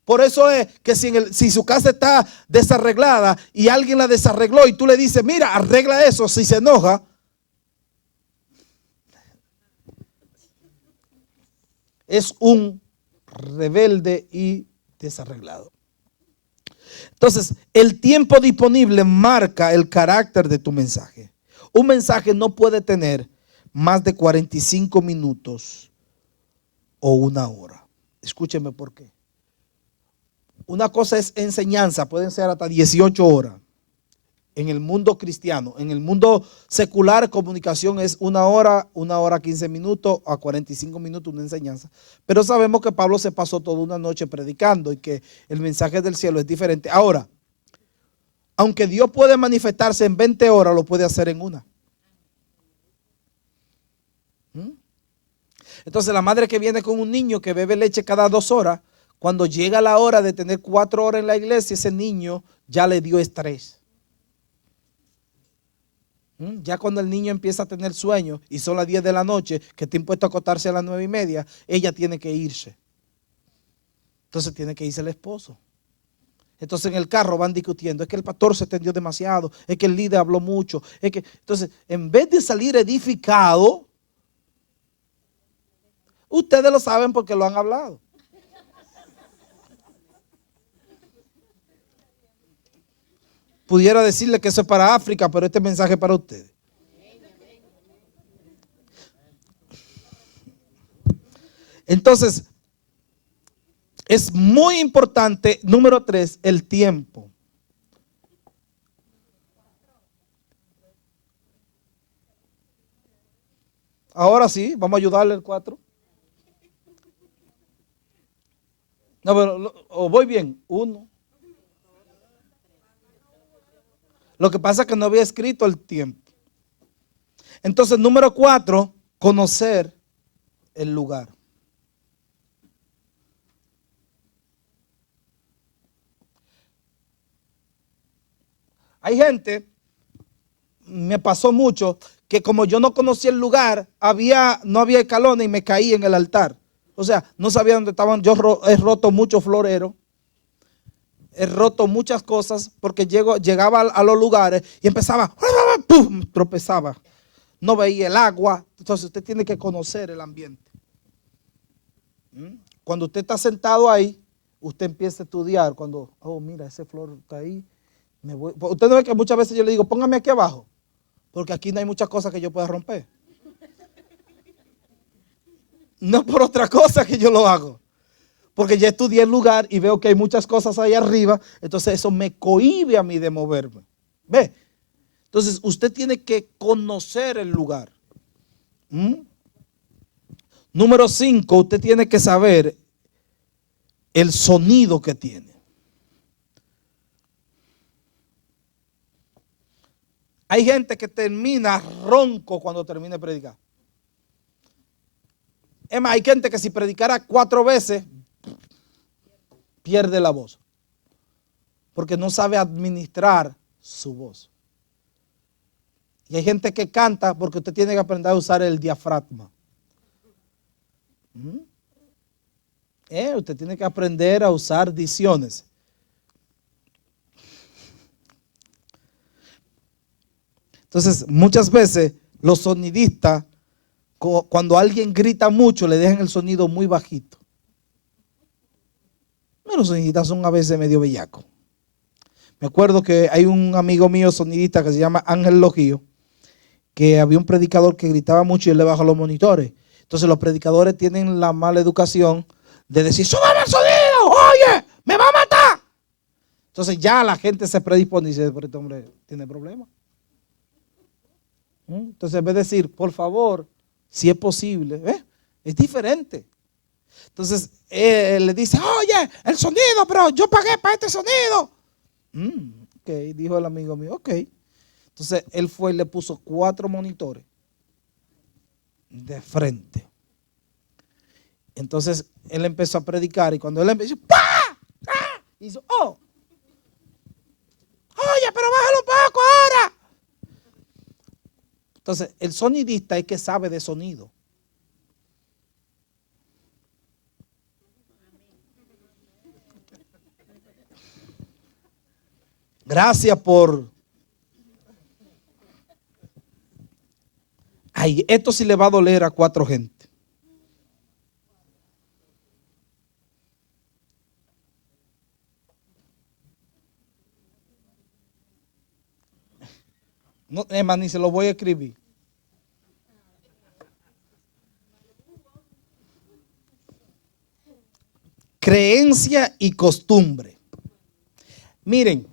Por eso es que si su casa está desarreglada y alguien la desarregló y tú le dices, mira, arregla eso, si se enoja. Es un rebelde y desarreglado. Entonces, el tiempo disponible marca el carácter de tu mensaje. Un mensaje no puede tener más de 45 minutos o 1 hora. Escúcheme por qué. Una cosa es enseñanza, pueden ser hasta 18 horas. En el mundo cristiano, en el mundo secular, comunicación es 1 hora, 1 hora 15 minutos a 45 minutos una enseñanza. Pero sabemos que Pablo se pasó toda una noche predicando y que el mensaje del cielo es diferente. Ahora, aunque Dios puede manifestarse en 20 horas, lo puede hacer en 1. Entonces la madre que viene con un niño que bebe leche cada 2 horas, cuando llega la hora de tener 4 horas en la iglesia, ese niño ya le dio estrés. Ya cuando el niño empieza a tener sueño y son las 10 de la noche, que está impuesto a acostarse a las 9:30, ella tiene que irse. Entonces tiene que irse el esposo. Entonces en el carro van discutiendo, es que el pastor se extendió demasiado, es que el líder habló mucho. Entonces, en vez de salir edificado, Ustedes lo saben porque lo han hablado. Pudiera decirle que eso es para África, pero este mensaje es para ustedes. Entonces, es muy importante, número 3, el tiempo. Ahora sí, vamos a ayudarle el 4. No, pero voy bien. 1. Lo que pasa es que no había escrito el tiempo. Entonces, número 4, conocer el lugar. Hay gente, me pasó mucho, que como yo no conocía el lugar, no había escalones y me caí en el altar. O sea, no sabía dónde estaban. Yo he roto muchos floreros. He roto muchas cosas porque llegaba a los lugares y empezaba, ¡pum!, tropezaba. No veía el agua. Entonces usted tiene que conocer el ambiente. Cuando usted está sentado ahí, usted empieza a estudiar. Cuando, oh, mira, ese flor está ahí. Usted no ve que muchas veces yo le digo, póngame aquí abajo, porque aquí no hay muchas cosas que yo pueda romper. No por otra cosa que yo lo hago, porque ya estudié el lugar y veo que hay muchas cosas ahí arriba, entonces eso me cohíbe a mí de moverme. ¿Ve? Entonces usted tiene que conocer el lugar. Número 5, usted tiene que saber el sonido que tiene. Hay gente que termina ronco cuando termina de predicar. Es más, hay gente que si predicara 4 veces, pierde la voz. Porque no sabe administrar su voz. Y hay gente que canta porque usted tiene que aprender a usar el diafragma. Usted tiene que aprender a usar dicciones. Entonces, muchas veces los sonidistas, cuando alguien grita mucho, le dejan el sonido muy bajito. Los sonidistas son a veces medio bellacos. Me acuerdo que hay un amigo mío sonidista que se llama Ángel Logío, que había un predicador que gritaba mucho y él le bajó los monitores. Entonces los predicadores tienen la mala educación de decir, ¡súbame el sonido! ¡Oye! ¡Me va a matar! Entonces ya la gente se predispone y dice, pero este hombre tiene problemas. Entonces en vez de decir, por favor, si es posible, es diferente. Entonces le dice, oye, el sonido, pero yo pagué para este sonido. Ok, dijo el amigo mío, ok. Entonces él fue y le puso 4 monitores de frente. Entonces él empezó a predicar y cuando él empezó, ¡pah! ¡Ah! Hizo, ¡oh! Oye, pero bájalo un poco ahora. Entonces el sonidista es que sabe de sonido. Gracias por... Ay, esto sí le va a doler a 4 gente. No, ni se lo voy a escribir. Creencia y costumbre. Miren.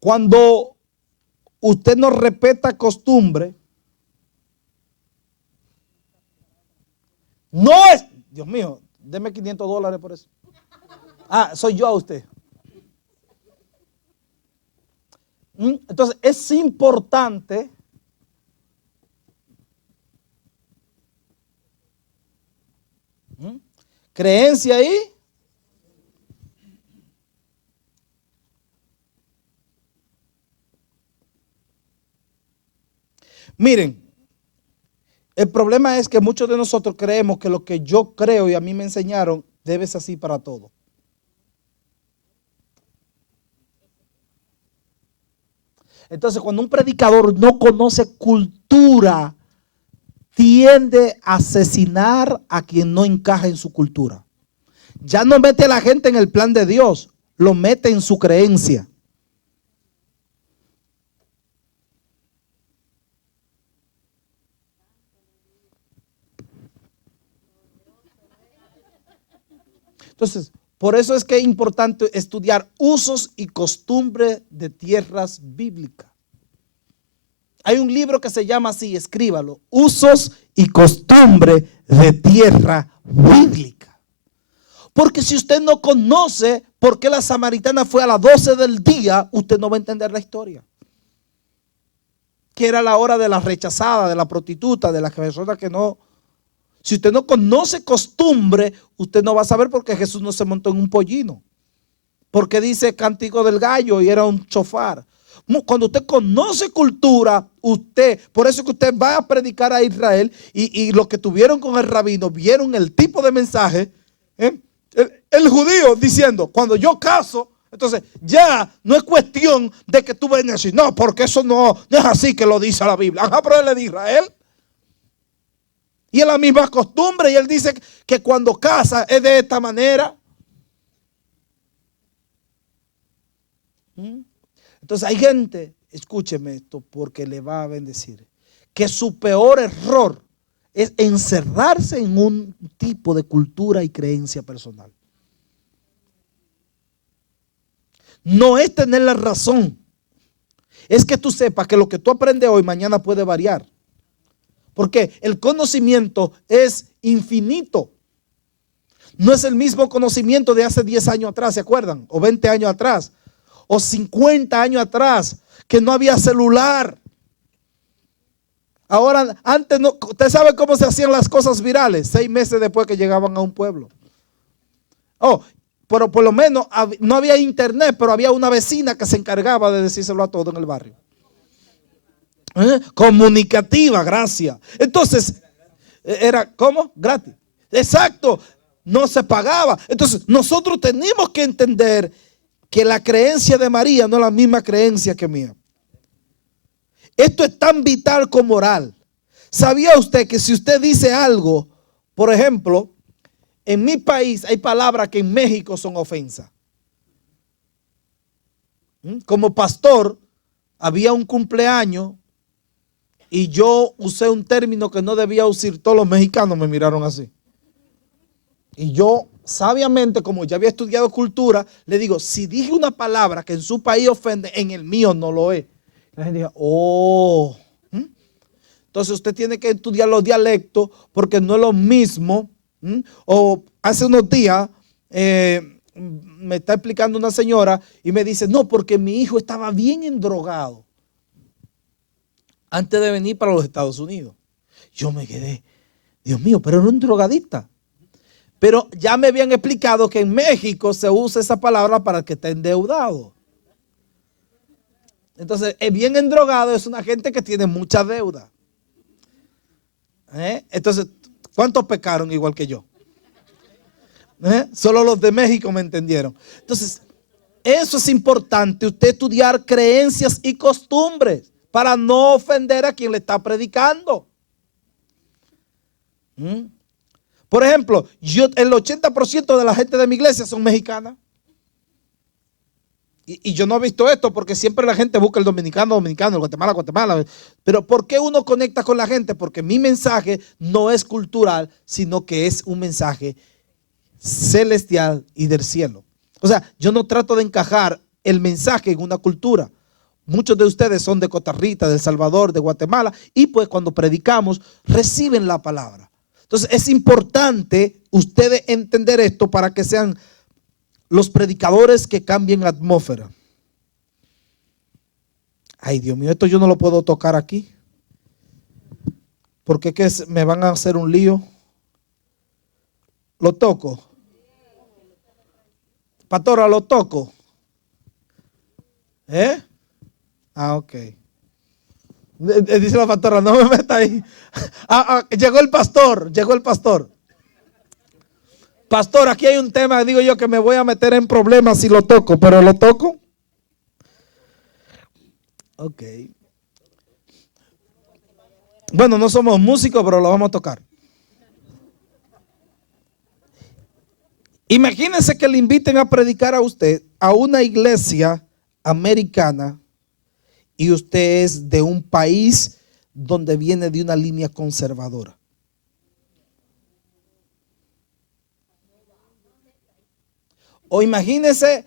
Cuando usted no respeta costumbre, no es, Dios mío, deme $500 por eso. Ah, soy yo a usted. Entonces es importante creencia ahí. Miren, el problema es que muchos de nosotros creemos que lo que yo creo y a mí me enseñaron debe ser así para todo. Entonces, cuando un predicador no conoce cultura, tiende a asesinar a quien no encaja en su cultura. Ya no mete a la gente en el plan de Dios, lo mete en su creencia. Entonces, por eso es que es importante estudiar usos y costumbres de tierras bíblicas. Hay un libro que se llama así, escríbalo, Usos y costumbres de tierra bíblica. Porque si usted no conoce por qué la samaritana fue a las 12 del día, usted no va a entender la historia. Que era la hora de la rechazada, de la prostituta, de la persona que no. Si usted no conoce costumbre, usted no va a saber por qué Jesús no se montó en un pollino. Porque dice cántico del gallo y era un chofar. Cuando usted conoce cultura, por eso que usted va a predicar a Israel y los que tuvieron con el rabino vieron el tipo de mensaje. El judío diciendo, cuando yo caso, entonces ya no es cuestión de que tú vengas a decir, no, porque eso no es así que lo dice la Biblia. Ajá, pero él es de Israel. Y es la misma costumbre y él dice que cuando casa es de esta manera. Entonces hay gente, escúcheme esto porque le va a bendecir, que su peor error es encerrarse en un tipo de cultura y creencia personal. No es tener la razón, es que tú sepas que lo que tú aprendes hoy mañana puede variar. Porque el conocimiento es infinito. No es el mismo conocimiento de hace 10 años atrás, ¿se acuerdan? O 20 años atrás. O 50 años atrás, que no había celular. Ahora, antes no, usted sabe cómo se hacían las cosas virales, 6 meses después que llegaban a un pueblo. Pero por lo menos no había internet, pero había una vecina que se encargaba de decírselo a todo en el barrio. Comunicativa, gracias. Entonces, era, ¿cómo? Gratis. Exacto, no se pagaba. Entonces, nosotros tenemos que entender que la creencia de María no es la misma creencia que mía. Esto es tan vital como oral. ¿Sabía usted que si usted dice algo, por ejemplo, en mi país hay palabras que en México son ofensas? Como pastor, había un cumpleaños y yo usé un término que no debía usar. Todos los mexicanos me miraron así. Y yo, sabiamente, como ya había estudiado cultura, le digo, si dije una palabra que en su país ofende, en el mío no lo es. La gente dijo, oh. Entonces usted tiene que estudiar los dialectos porque no es lo mismo. O hace unos días me está explicando una señora y me dice, no, porque mi hijo estaba bien endrogado antes de venir para los Estados Unidos. Yo me quedé, Dios mío, pero era un drogadicta. Pero ya me habían explicado que en México se usa esa palabra para el que está endeudado. Entonces, el bien endrogado es una gente que tiene mucha deuda. Entonces, ¿cuántos pecaron igual que yo? Solo los de México me entendieron. Entonces, eso es importante, usted estudiar creencias y costumbres para no ofender a quien le está predicando. Por ejemplo, el 80% de la gente de mi iglesia son mexicanas. Y yo no he visto esto porque siempre la gente busca el dominicano, el Guatemala. Pero ¿por qué uno conecta con la gente? Porque mi mensaje no es cultural, sino que es un mensaje celestial y del cielo. O sea, yo no trato de encajar el mensaje en una cultura. Muchos de ustedes son de Costa Rica, de El Salvador, de Guatemala, y pues cuando predicamos reciben la palabra. Entonces es importante ustedes entender esto para que sean los predicadores que cambien la atmósfera. Ay, Dios mío, esto yo no lo puedo tocar aquí. Porque me van a hacer un lío. Lo toco. Pastora, lo toco. Ok. Dice la pastora, no me meta ahí. Llegó el pastor. Pastor, aquí hay un tema, digo yo, que me voy a meter en problemas si lo toco, pero lo toco. Ok. Bueno, no somos músicos, pero lo vamos a tocar. Imagínense que le inviten a predicar a usted a una iglesia americana y usted es de un país donde viene de una línea conservadora. O imagínense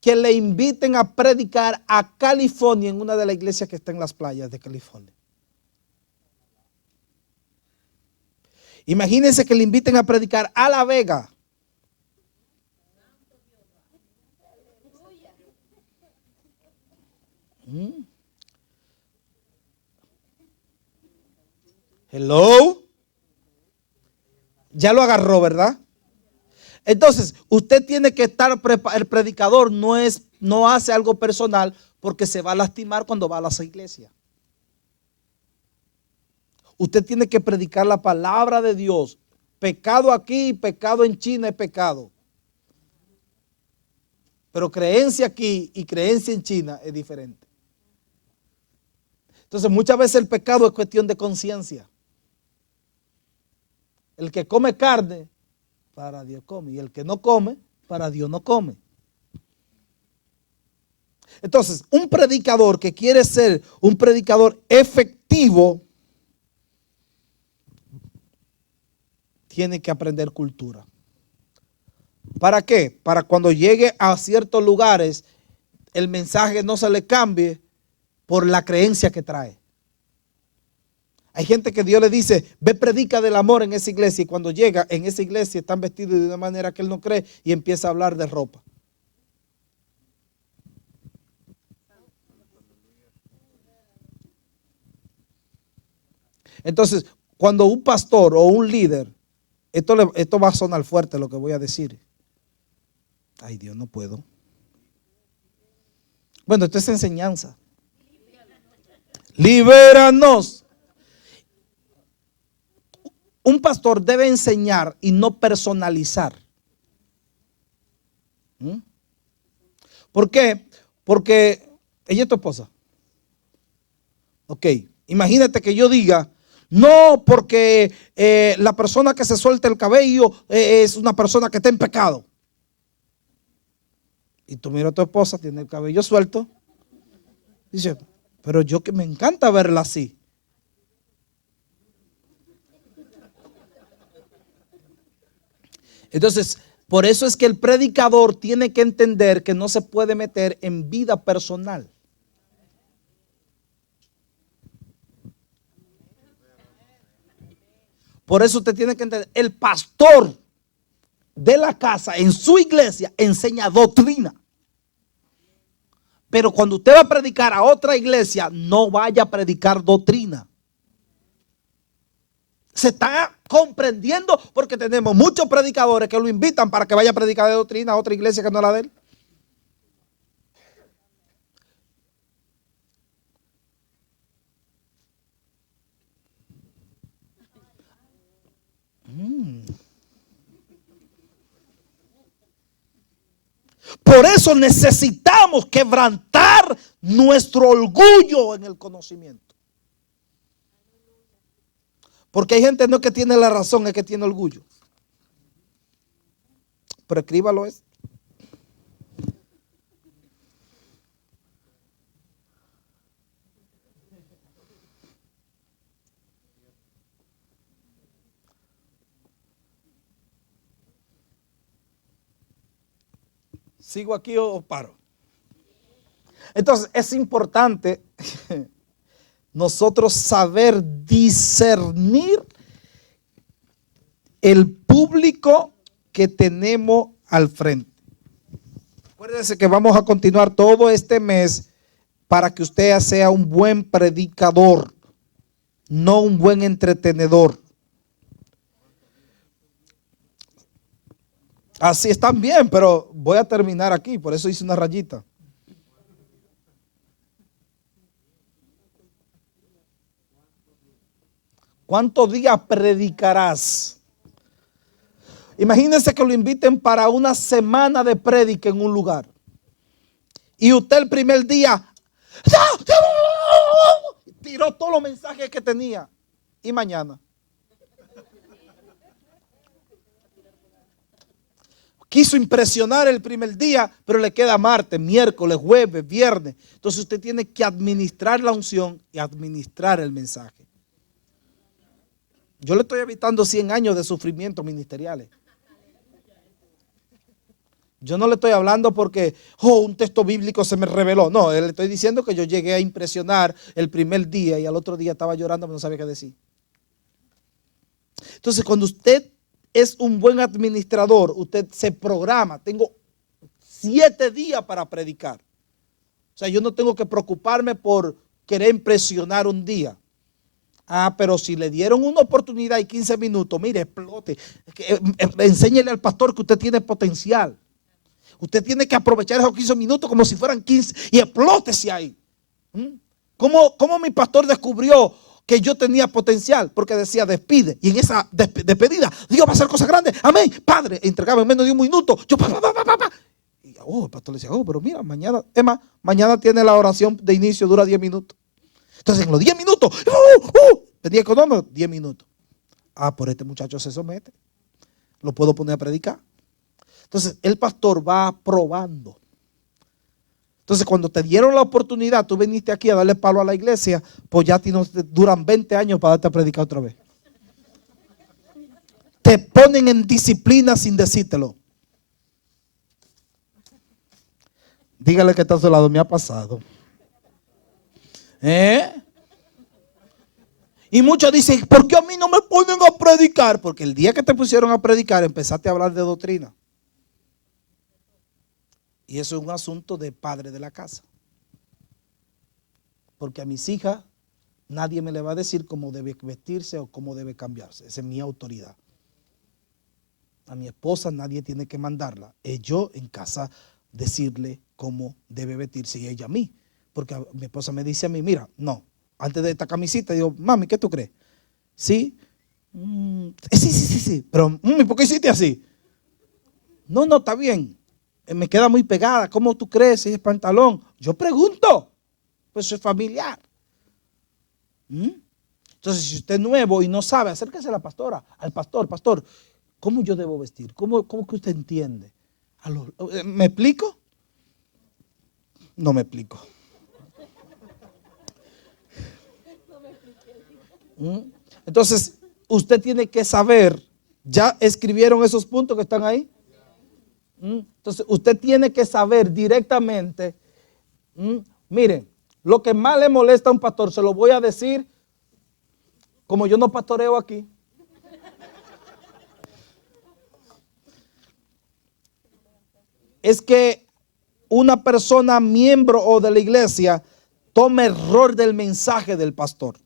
que le inviten a predicar a California en una de las iglesias que está en las playas de California. Imagínense que le inviten a predicar a La Vega. Hello. Ya lo agarró, ¿verdad? Entonces, usted tiene que estar preparado. El predicador no hace algo personal porque se va a lastimar cuando va a las iglesias. Usted tiene que predicar la palabra de Dios. Pecado aquí, pecado en China es pecado. Pero creencia aquí y creencia en China es diferente. Entonces, muchas veces el pecado es cuestión de conciencia. El que come carne, para Dios come. Y el que no come, para Dios no come. Entonces, un predicador que quiere ser un predicador efectivo, tiene que aprender cultura. ¿Para qué? Para cuando llegue a ciertos lugares, el mensaje no se le cambie por la creencia que trae. Hay gente que Dios le dice, ve, predica del amor en esa iglesia, y cuando llega en esa iglesia están vestidos de una manera que él no cree y empieza a hablar de ropa. Entonces, cuando un pastor o un líder, esto va a sonar fuerte lo que voy a decir. Ay, Dios, no puedo. Bueno, esto es enseñanza. Libéranos. Un pastor debe enseñar y no personalizar. ¿Por qué? Porque ella es tu esposa. Ok, imagínate que yo diga, no, porque la persona que se suelta el cabello es una persona que está en pecado. Y tú miras a tu esposa, tiene el cabello suelto. Dice, pero yo que me encanta verla así. Entonces, por eso es que el predicador tiene que entender que no se puede meter en vida personal. Por eso usted tiene que entender, el pastor de la casa en su iglesia enseña doctrina. Pero cuando usted va a predicar a otra iglesia, no vaya a predicar doctrina. Se está comprendiendo porque tenemos muchos predicadores que lo invitan para que vaya a predicar de doctrina a otra iglesia que no es la de él. Por eso necesitamos quebrantar nuestro orgullo en el conocimiento. Porque hay gente no que tiene la razón, es que tiene orgullo. Pero escríbalo eso. ¿Sigo aquí o paro? Entonces es importante nosotros saber discernir el público que tenemos al frente. Acuérdense que vamos a continuar todo este mes para que usted sea un buen predicador, no un buen entretenedor. Así están bien, pero voy a terminar aquí, por eso hice una rayita. ¿Cuántos días predicarás? Imagínense que lo inviten para una semana de prédica en un lugar. Y usted el primer día, Tiró todos los mensajes que tenía. Y mañana. Quiso impresionar el primer día, pero le queda martes, miércoles, jueves, viernes. Entonces usted tiene que administrar la unción y administrar el mensaje. Yo le estoy evitando 100 años de sufrimientos ministeriales. Yo no le estoy hablando porque un texto bíblico se me reveló. No, le estoy diciendo que yo llegué a impresionar el primer día y al otro día estaba llorando pero no sabía qué decir. Entonces, cuando usted es un buen administrador, usted se programa. Tengo 7 días para predicar. O sea, yo no tengo que preocuparme por querer impresionar un día. Pero si le dieron una oportunidad y 15 minutos, mire, explote. Enséñele al pastor que usted tiene potencial. Usted tiene que aprovechar esos 15 minutos como si fueran 15 y explótese ahí. ¿Cómo mi pastor descubrió que yo tenía potencial? Porque decía despide. Y en esa despedida, Dios va a hacer cosas grandes. Amén. Padre, entregaba en menos de un minuto. Yo Y el pastor le decía, pero mira, mañana, mañana tiene la oración de inicio, dura 10 minutos. Entonces en los 10 minutos, pedía económico, 10 minutos. Por este muchacho se somete. Lo puedo poner a predicar. Entonces el pastor va probando. Entonces cuando te dieron la oportunidad, tú viniste aquí a darle palo a la iglesia, pues ya duran 20 años para darte a predicar otra vez. Te ponen en disciplina sin decírtelo. Dígale que está a su lado, me ha pasado. Y muchos dicen, ¿por qué a mí no me ponen a predicar? Porque el día que te pusieron a predicar empezaste a hablar de doctrina. Y eso es un asunto de padre de la casa. Porque a mis hijas nadie me le va a decir cómo debe vestirse o cómo debe cambiarse. Esa es mi autoridad. A mi esposa nadie tiene que mandarla. Es yo en casa decirle cómo debe vestirse y ella a mí. Porque mi esposa me dice a mí, mira, no, antes de esta camisita, digo, mami, ¿qué tú crees? ¿Sí? Sí. Pero, ¿por qué hiciste así? No, está bien. Me queda muy pegada. ¿Cómo tú crees si es pantalón? Yo pregunto. Pues eso es familiar. Entonces, si usted es nuevo y no sabe, acérquese a la pastora, al pastor. Pastor, ¿cómo yo debo vestir? ¿Cómo que usted entiende? ¿Me explico? No me explico. Entonces, usted tiene que saber, ¿ya escribieron esos puntos que están ahí? Entonces, usted tiene que saber directamente, miren, lo que más le molesta a un pastor, se lo voy a decir, como yo no pastoreo aquí. Es que una persona miembro o de la iglesia tome error del mensaje del pastor.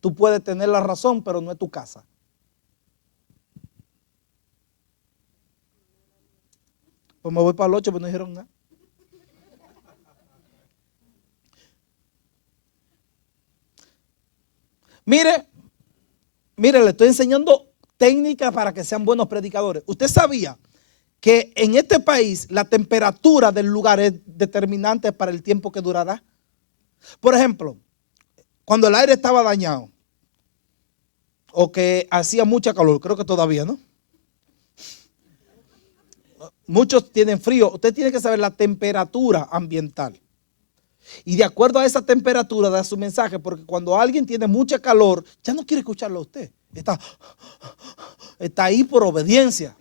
Tú puedes tener la razón, pero no es tu casa. Pues me voy para el 8, pero no dijeron nada. Mire, le estoy enseñando técnicas para que sean buenos predicadores. ¿Usted sabía que en este país la temperatura del lugar es determinante para el tiempo que durará? Por ejemplo, cuando el aire estaba dañado o que hacía mucha calor, creo que todavía, ¿no? Muchos tienen frío. Usted tiene que saber la temperatura ambiental. Y de acuerdo a esa temperatura da su mensaje, porque cuando alguien tiene mucha calor, ya no quiere escucharlo a usted. Está ahí por obediencia.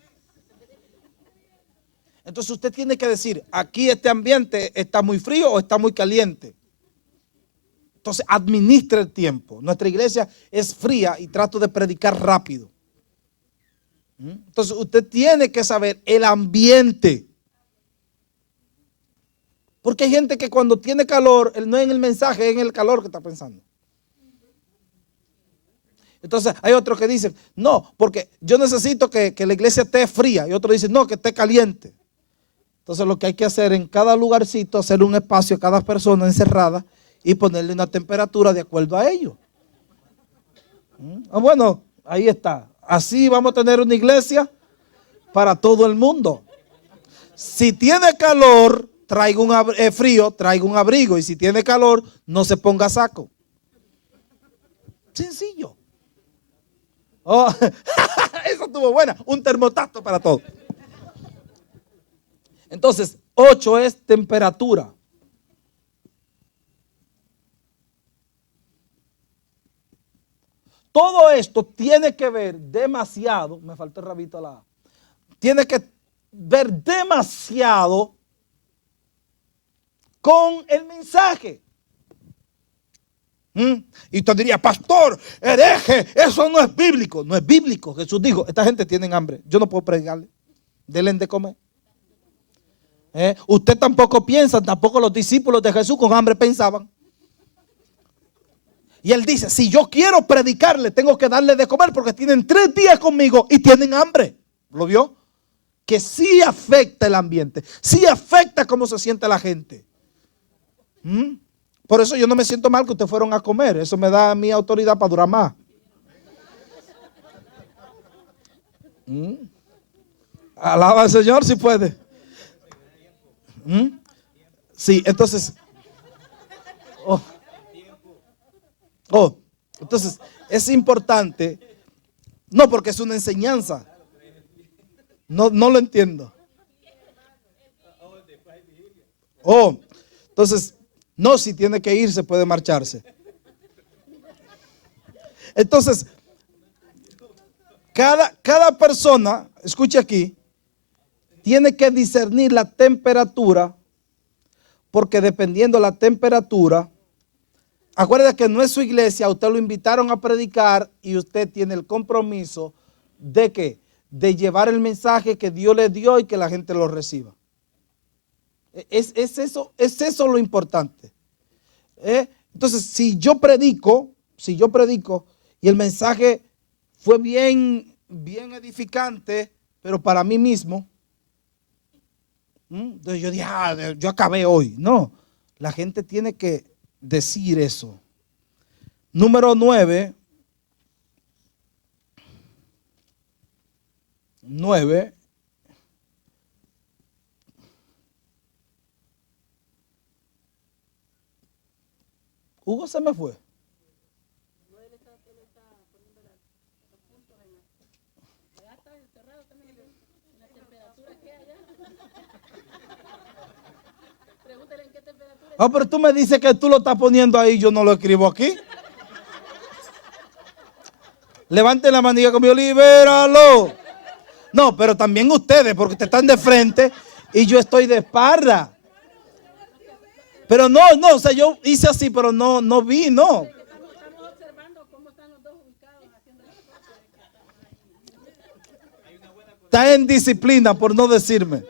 Entonces usted tiene que decir, aquí este ambiente está muy frío o está muy caliente. Entonces administre el tiempo. Nuestra iglesia es fría y trato de predicar rápido. Entonces usted tiene que saber el ambiente. Porque hay gente que cuando tiene calor, no es en el mensaje, es en el calor que está pensando. Entonces hay otros que dicen, no, porque yo necesito que la iglesia esté fría. Y otros dicen, no, que esté caliente. Entonces lo que hay que hacer en cada lugarcito, hacer un espacio a cada persona encerrada y ponerle una temperatura de acuerdo a ello. Bueno, ahí está. Así vamos a tener una iglesia para todo el mundo. Si tiene calor, frío, traiga un abrigo. Y si tiene calor, no se ponga saco. Sencillo. Oh, eso estuvo buena. Un termostato para todo. Entonces, 8 es temperatura. Todo esto tiene que ver demasiado, me faltó el rabito a la A, tiene que ver demasiado con el mensaje. Y usted diría, pastor, hereje, eso no es bíblico. No es bíblico. Jesús dijo, esta gente tiene hambre, yo no puedo predicarle, denle de comer. Usted tampoco piensa, tampoco los discípulos de Jesús con hambre pensaban. Y él dice, si yo quiero predicarle, tengo que darle de comer porque tienen 3 días conmigo y tienen hambre. ¿Lo vio? Que sí afecta el ambiente, sí afecta cómo se siente la gente. Por eso yo no me siento mal que ustedes fueron a comer. Eso me da a mí autoridad para durar más. Alaba al Señor si puede. Sí, entonces. Entonces es importante. No, porque es una enseñanza. No lo entiendo. Entonces, no, si tiene que irse, puede marcharse. Entonces, cada persona, escuche aquí, tiene que discernir la temperatura, porque dependiendo de la temperatura, acuérdate que no es su iglesia, usted lo invitaron a predicar y usted tiene el compromiso de ¿qué? De llevar el mensaje que Dios le dio y que la gente lo reciba. Es eso lo importante. Entonces, si yo predico y el mensaje fue bien edificante, pero para mí mismo, entonces yo dije, yo acabé hoy. No, la gente tiene que decir eso. Número 9. Hugo se me fue. Pero tú me dices que tú lo estás poniendo ahí, yo no lo escribo aquí. Levanten la manilla conmigo, libéralo. No, pero también ustedes, porque ustedes están de frente y yo estoy de espalda. Pero no, o sea, yo hice así, pero no vi, no. Estamos observando cómo están los dos ubicados haciendo las cosas. Está en disciplina, por no decirme.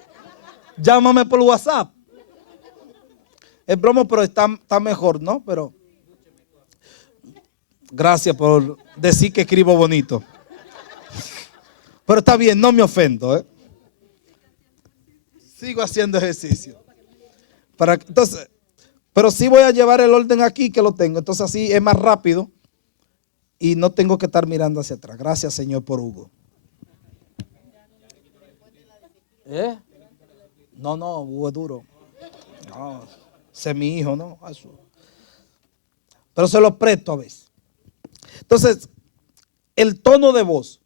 Llámame por WhatsApp. Es broma, pero está mejor, ¿no? Pero gracias por decir que escribo bonito. Pero está bien, no me ofendo, Sigo haciendo ejercicio. Entonces, pero sí voy a llevar el orden aquí que lo tengo. Entonces así es más rápido y no tengo que estar mirando hacia atrás. Gracias, Señor, por Hugo. No, Hugo es duro. No, ese es mi hijo, ¿no? Eso. Pero se lo presto a veces. Entonces, el tono de voz.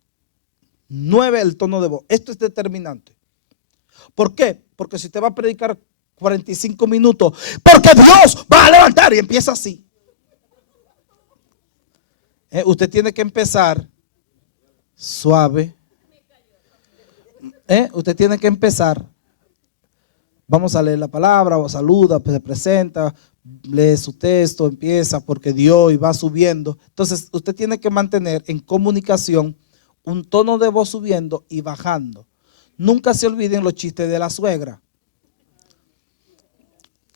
9, el tono de voz. Esto es determinante. ¿Por qué? Porque si te va a predicar 45 minutos, porque Dios va a levantar y empieza así. Usted tiene que empezar suave. Usted tiene que empezar. Vamos a leer la palabra, o saluda, se presenta, lee su texto, empieza porque Dios y va subiendo. Entonces usted tiene que mantener en comunicación un tono de voz subiendo y bajando. Nunca se olviden los chistes de la suegra.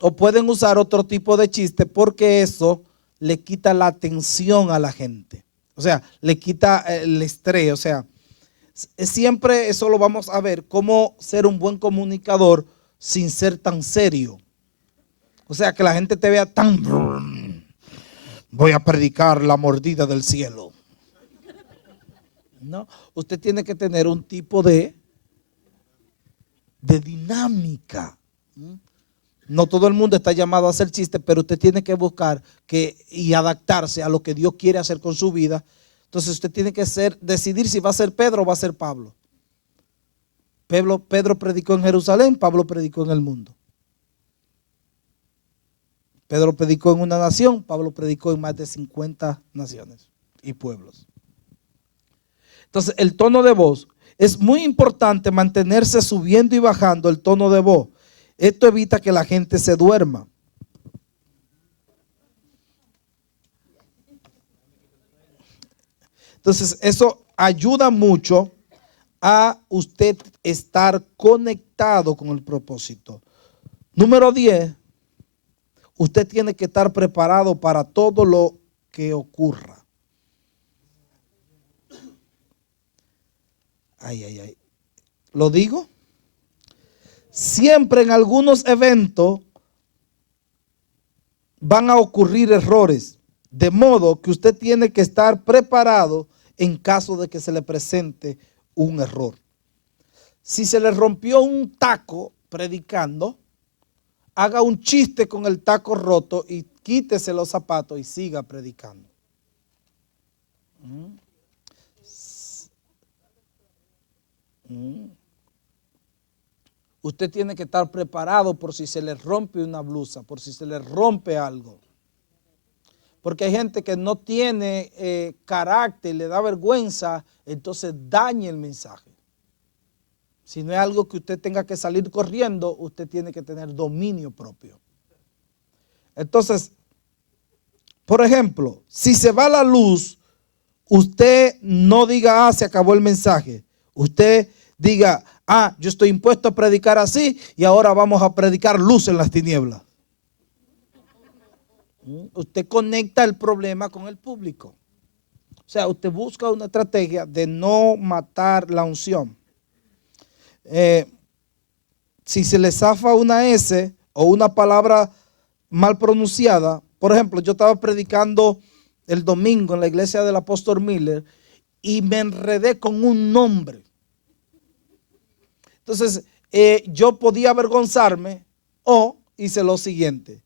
O pueden usar otro tipo de chiste porque eso le quita la atención a la gente. O sea, le quita el estrés. O sea, siempre eso lo vamos a ver, cómo ser un buen comunicador sin ser tan serio. O sea, que la gente te vea tan... Voy a predicar la mordida del cielo. No, usted tiene que tener un tipo de dinámica. No todo el mundo está llamado a hacer chistes, pero usted tiene que buscar y adaptarse a lo que Dios quiere hacer con su vida. Entonces usted tiene que decidir si va a ser Pedro o va a ser Pablo. Pedro predicó en Jerusalén, Pablo predicó en el mundo. Pedro predicó en una nación, Pablo predicó en más de 50 naciones y pueblos. Entonces el tono de voz, es muy importante mantenerse subiendo y bajando el tono de voz. Esto evita que la gente se duerma. Entonces eso ayuda mucho a usted estar conectado con el propósito. Número 10, usted tiene que estar preparado para todo lo que ocurra. Ay. ¿Lo digo? Siempre en algunos eventos van a ocurrir errores, de modo que usted tiene que estar preparado en caso de que se le presente un error. Si se le rompió un taco predicando, haga un chiste con el taco roto y quítese los zapatos y siga predicando. Usted tiene que estar preparado por si se le rompe una blusa, por si se le rompe algo. Porque hay gente que no tiene carácter, le da vergüenza, entonces daña el mensaje. Si no es algo que usted tenga que salir corriendo, usted tiene que tener dominio propio. Entonces, por ejemplo, si se va la luz, usted no diga, se acabó el mensaje. Usted diga, yo estoy impuesto a predicar así y ahora vamos a predicar luz en las tinieblas. Usted conecta el problema con el público. O sea, usted busca una estrategia de no matar la unción. Si se le zafa una S o una palabra mal pronunciada, por ejemplo, yo estaba predicando el domingo en la iglesia del apóstol Miller y me enredé con un nombre. Entonces, yo podía avergonzarme o hice lo siguiente.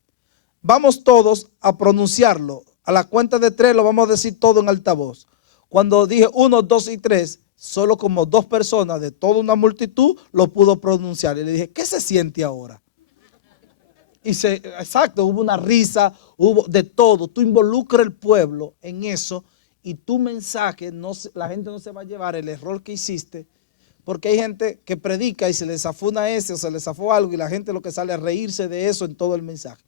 Vamos todos a pronunciarlo. A la cuenta de 3 lo vamos a decir todo en altavoz. Cuando dije 1, 2 y 3, solo como 2 personas de toda una multitud lo pudo pronunciar. Y le dije, ¿qué se siente ahora? Exacto, hubo una risa, hubo de todo. Tú involucras al pueblo en eso y tu mensaje, la gente no se va a llevar el error que hiciste. Porque hay gente que predica y se le zafó una S o se le zafó algo y la gente lo que sale a reírse de eso en todo el mensaje.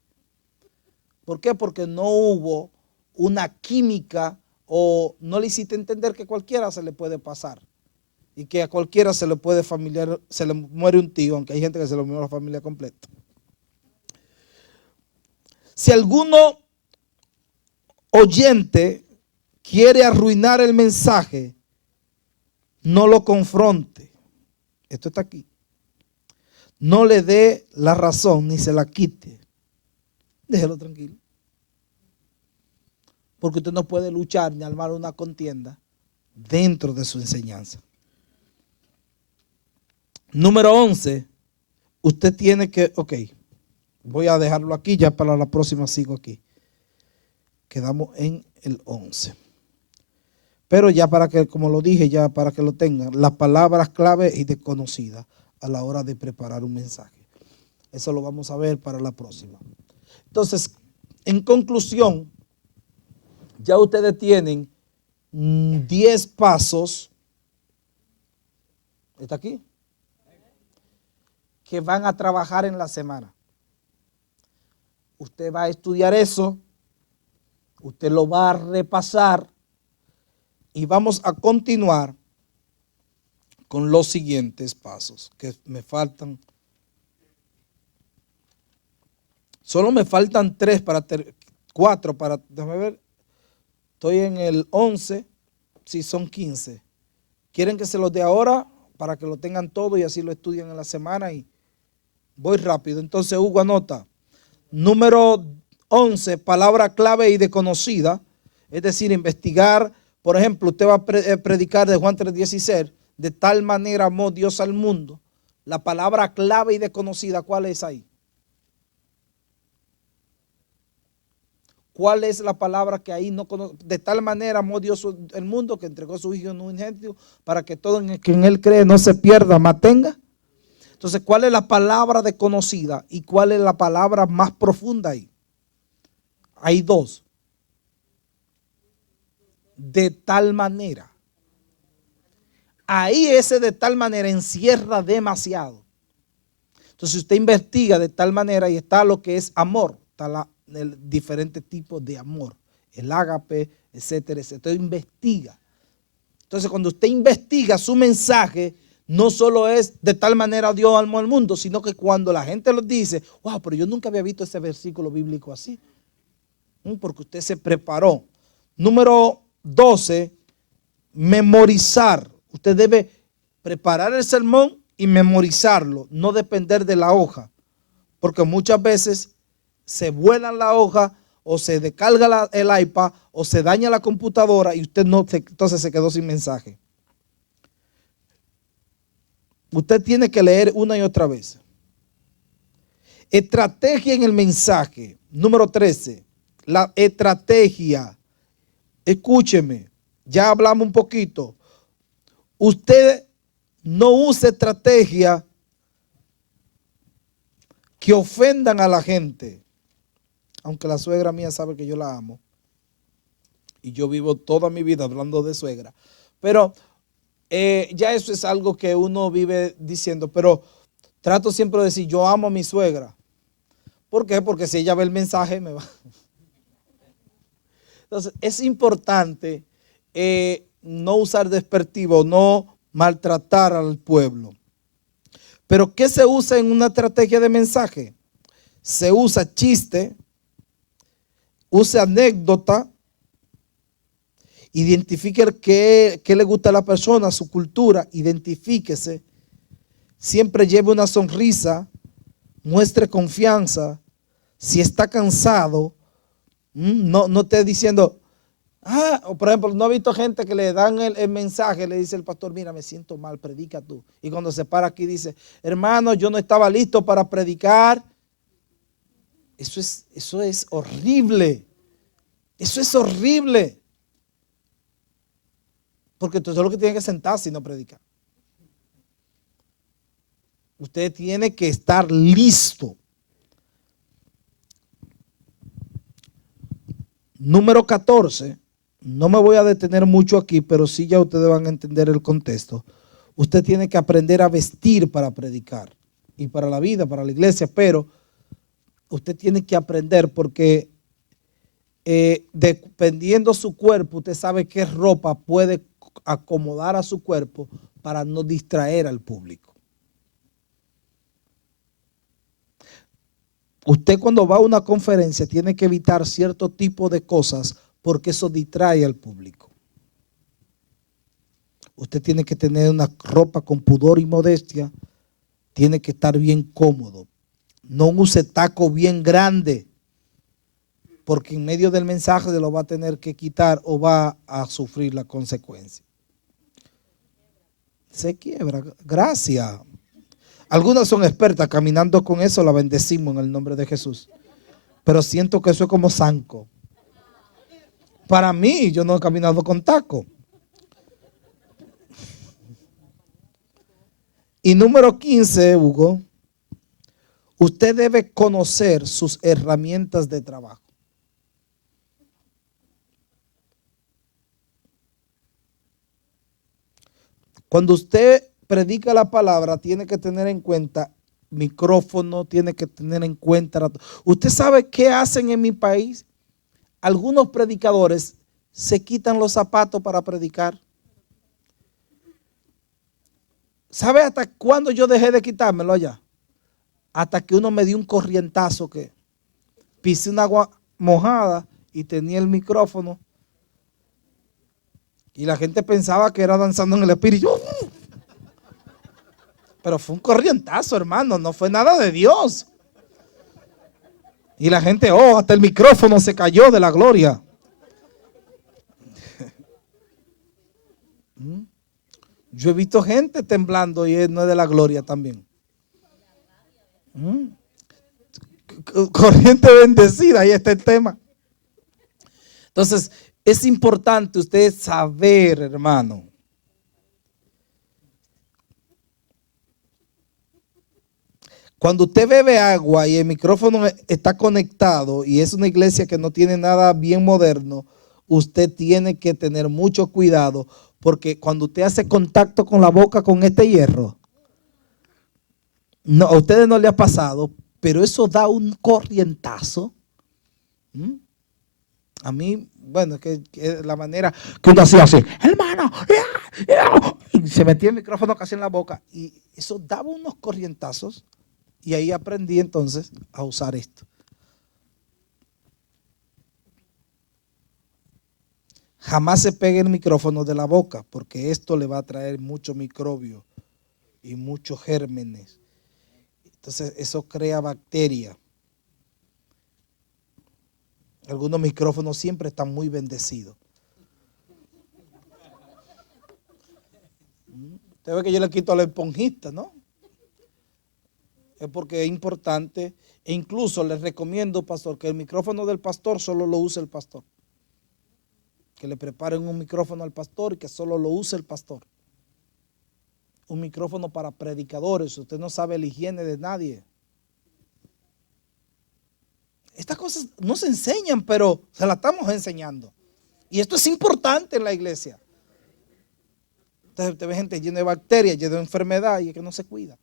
¿Por qué? Porque no hubo una química o no le hiciste entender que a cualquiera se le puede pasar y que a cualquiera se le puede se le muere un tío, aunque hay gente que se le muere la familia completa. Si alguno oyente quiere arruinar el mensaje, no lo confronte. Esto está aquí. No le dé la razón ni se la quite. Déjelo tranquilo. Porque usted no puede luchar ni armar una contienda dentro de su enseñanza. Número 11. Usted tiene que, voy a dejarlo aquí, ya para la próxima sigo aquí. Quedamos en el 11. Pero ya para que, como lo dije, ya para que lo tengan, las palabras clave y desconocidas a la hora de preparar un mensaje. Eso lo vamos a ver para la próxima. Entonces, en conclusión, ya ustedes tienen 10 pasos. ¿Está aquí? Que van a trabajar en la semana. Usted va a estudiar eso, usted lo va a repasar y vamos a continuar con los siguientes pasos que me faltan. Solo me faltan 4 para, déjame ver, estoy en el 11, sí, son 15. ¿Quieren que se los dé ahora para que lo tengan todo y así lo estudien en la semana? Y voy rápido. Entonces, Hugo, anota. Número 11, palabra clave y desconocida. Es decir, investigar. Por ejemplo, usted va a predicar de Juan 3:16. De tal manera amó Dios al mundo. La palabra clave y desconocida, ¿cuál es ahí? ¿Cuál es la palabra que ahí no conoce? De tal manera amó Dios el mundo que entregó a su Hijo unigénito para que todo en el que en Él cree no se pierda, mas tenga. Entonces, ¿cuál es la palabra desconocida y cuál es la palabra más profunda ahí? Hay dos. De tal manera. Ahí ese de tal manera encierra demasiado. Entonces usted investiga de tal manera y está lo que es amor, está el diferente tipo de amor, el ágape, etcétera, etcétera. Entonces investiga. Entonces cuando usted investiga su mensaje, no solo es de tal manera Dios amó al mundo, sino que cuando la gente lo dice, wow, pero yo nunca había visto ese versículo bíblico así. Porque usted se preparó. Número 12, memorizar. Usted debe preparar el sermón y memorizarlo, no depender de la hoja, porque muchas veces se vuelan la hoja o se descarga el iPad o se daña la computadora y usted no, entonces se quedó sin mensaje. Usted tiene que leer una y otra vez. Estrategia en el mensaje. Número 13, la estrategia. Escúcheme, ya hablamos un poquito. Usted no use estrategia que ofendan a la gente. Aunque la suegra mía sabe que yo la amo. Y yo vivo toda mi vida hablando de suegra. Pero ya eso es algo que uno vive diciendo. Pero trato siempre de decir, yo amo a mi suegra. ¿Por qué? Porque si ella ve el mensaje, me va. Entonces, es importante no usar despectivo, no maltratar al pueblo. Pero ¿qué se usa en una estrategia de mensaje? Se usa chiste, usa anécdota, identifique qué le gusta a la persona, su cultura, identifíquese, siempre lleve una sonrisa, muestre confianza. Si está cansado, no esté diciendo, por ejemplo, no he visto gente que le dan el mensaje, le dice el pastor, mira, me siento mal, predica tú. Y cuando se para aquí dice, hermano, yo no estaba listo para predicar. Eso es horrible. Eso es horrible. Porque entonces lo que tiene que sentarse y no predicar. Usted tiene que estar listo. Número 14. No me voy a detener mucho aquí, pero sí ya ustedes van a entender el contexto. Usted tiene que aprender a vestir para predicar y para la vida, para la iglesia, pero usted tiene que aprender porque dependiendo su cuerpo, usted sabe qué ropa puede acomodar a su cuerpo para no distraer al público. Usted cuando va a una conferencia tiene que evitar cierto tipo de cosas porque eso distrae al público. Usted tiene que tener una ropa con pudor y modestia, tiene que estar bien cómodo. No use taco bien grande, porque en medio del mensaje se lo va a tener que quitar o va a sufrir la consecuencia. Se quiebra, gracias. Algunas son expertas, caminando con eso la bendecimos en el nombre de Jesús. Pero siento que eso es como zanco. Para mí, yo no he caminado con taco. Y número 15, Hugo, usted debe conocer sus herramientas de trabajo. Cuando usted predica la palabra, tiene que tener en cuenta micrófono, tiene que tener en cuenta. ¿Usted sabe qué hacen en mi país? Algunos predicadores se quitan los zapatos para predicar. ¿Sabe hasta cuándo yo dejé de quitármelo allá? Hasta que uno me dio un corrientazo que pisé una agua mojada y tenía el micrófono. Y la gente pensaba que era danzando en el espíritu. Pero fue un corrientazo, hermano, no fue nada de Dios. Y la gente, hasta el micrófono se cayó de la gloria. Yo he visto gente temblando y no es de la gloria también. Corriente bendecida, ahí está el tema. Entonces, es importante usted saber, hermano. Cuando usted bebe agua y el micrófono está conectado y es una iglesia que no tiene nada bien moderno, usted tiene que tener mucho cuidado, porque cuando usted hace contacto con la boca con este hierro, no, a ustedes no le ha pasado, pero eso da un corrientazo. A mí, bueno, que la manera que uno hacía así, hermano, y se metía el micrófono casi en la boca y eso daba unos corrientazos. Y ahí aprendí entonces a usar esto. Jamás se pegue el micrófono de la boca, porque esto le va a traer mucho microbio y muchos gérmenes. Entonces eso crea bacterias. Algunos micrófonos siempre están muy bendecidos. Usted ve que yo le quito a la esponjita, ¿no? Es porque es importante, e incluso les recomiendo, pastor, que el micrófono del pastor solo lo use el pastor. Que le preparen un micrófono al pastor y que solo lo use el pastor. Un micrófono para predicadores. Usted no sabe la higiene de nadie. Estas cosas no se enseñan, pero se las estamos enseñando. Y esto es importante en la iglesia. Entonces usted ve gente llena de bacterias, llena de enfermedad y es que no se cuida.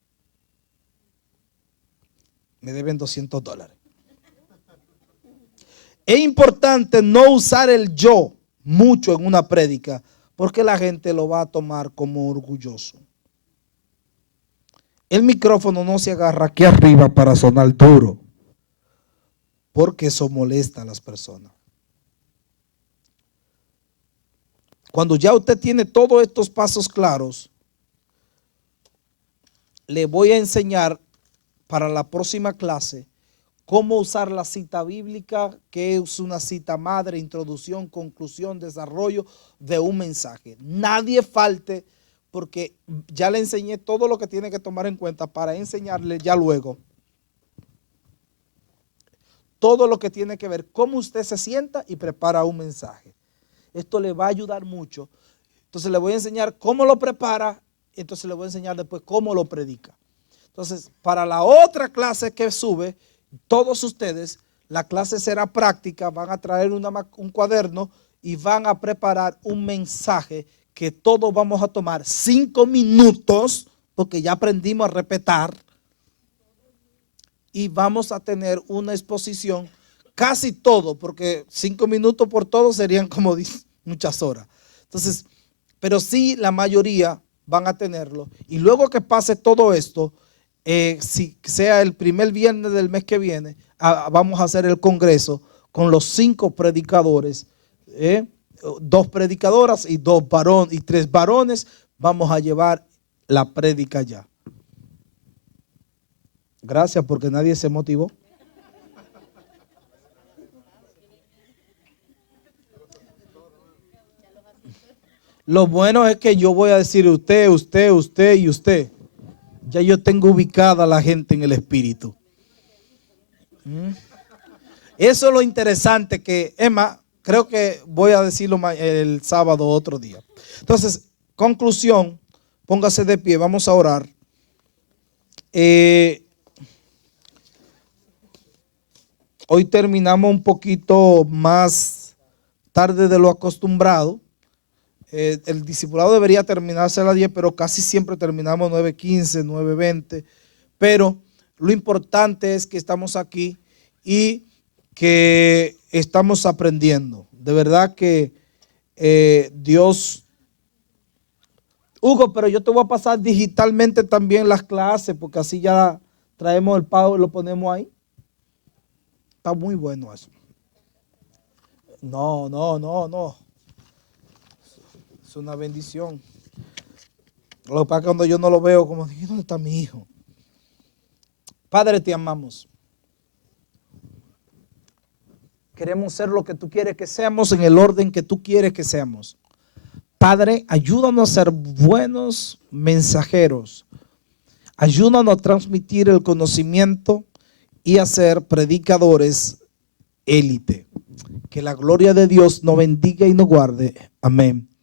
Me deben $200. Es importante no usar el yo mucho en una prédica, porque la gente lo va a tomar como orgulloso. El micrófono no se agarra aquí arriba para sonar duro, porque eso molesta a las personas. Cuando ya usted tiene todos estos pasos claros, le voy a enseñar para la próxima clase cómo usar la cita bíblica, que es una cita madre, introducción, conclusión, desarrollo de un mensaje. Nadie falte, porque ya le enseñé todo lo que tiene que tomar en cuenta para enseñarle ya luego todo lo que tiene que ver cómo usted se sienta y prepara un mensaje. Esto le va a ayudar mucho. Entonces le voy a enseñar cómo lo prepara, entonces le voy a enseñar después cómo lo predica. Entonces, para la otra clase que sube, todos ustedes, la clase será práctica, van a traer un cuaderno y van a preparar un mensaje que todos vamos a tomar 5 minutos, porque ya aprendimos a respetar, y vamos a tener una exposición, casi todo, porque 5 minutos por todo serían como muchas horas. Entonces, pero sí la mayoría van a tenerlo, y luego que pase todo esto, si sea el primer viernes del mes que viene, vamos a hacer el congreso con los 5 predicadores, 2 predicadoras y 2 varones y 3 varones. Vamos a llevar la prédica ya. Gracias, porque nadie se motivó. Lo bueno es que yo voy a decir usted, usted, usted y usted. Ya yo tengo ubicada a la gente en el espíritu. Eso es lo interesante, que Emma, creo que voy a decirlo el sábado otro día. Entonces, conclusión, póngase de pie, vamos a orar. Hoy terminamos un poquito más tarde de lo acostumbrado. El discipulado debería terminarse a las 10, pero casi siempre terminamos 9:15, 9:20. Pero lo importante es que estamos aquí y que estamos aprendiendo. De verdad que Dios... Hugo, pero yo te voy a pasar digitalmente también las clases, porque así ya traemos el pago y lo ponemos ahí. Está muy bueno eso. No. Es una bendición. Lo que pasa es que cuando yo no lo veo, como, ¿dónde está mi hijo? Padre, te amamos. Queremos ser lo que tú quieres que seamos en el orden que tú quieres que seamos. Padre, ayúdanos a ser buenos mensajeros. Ayúdanos a transmitir el conocimiento y a ser predicadores élite. Que la gloria de Dios nos bendiga y nos guarde. Amén.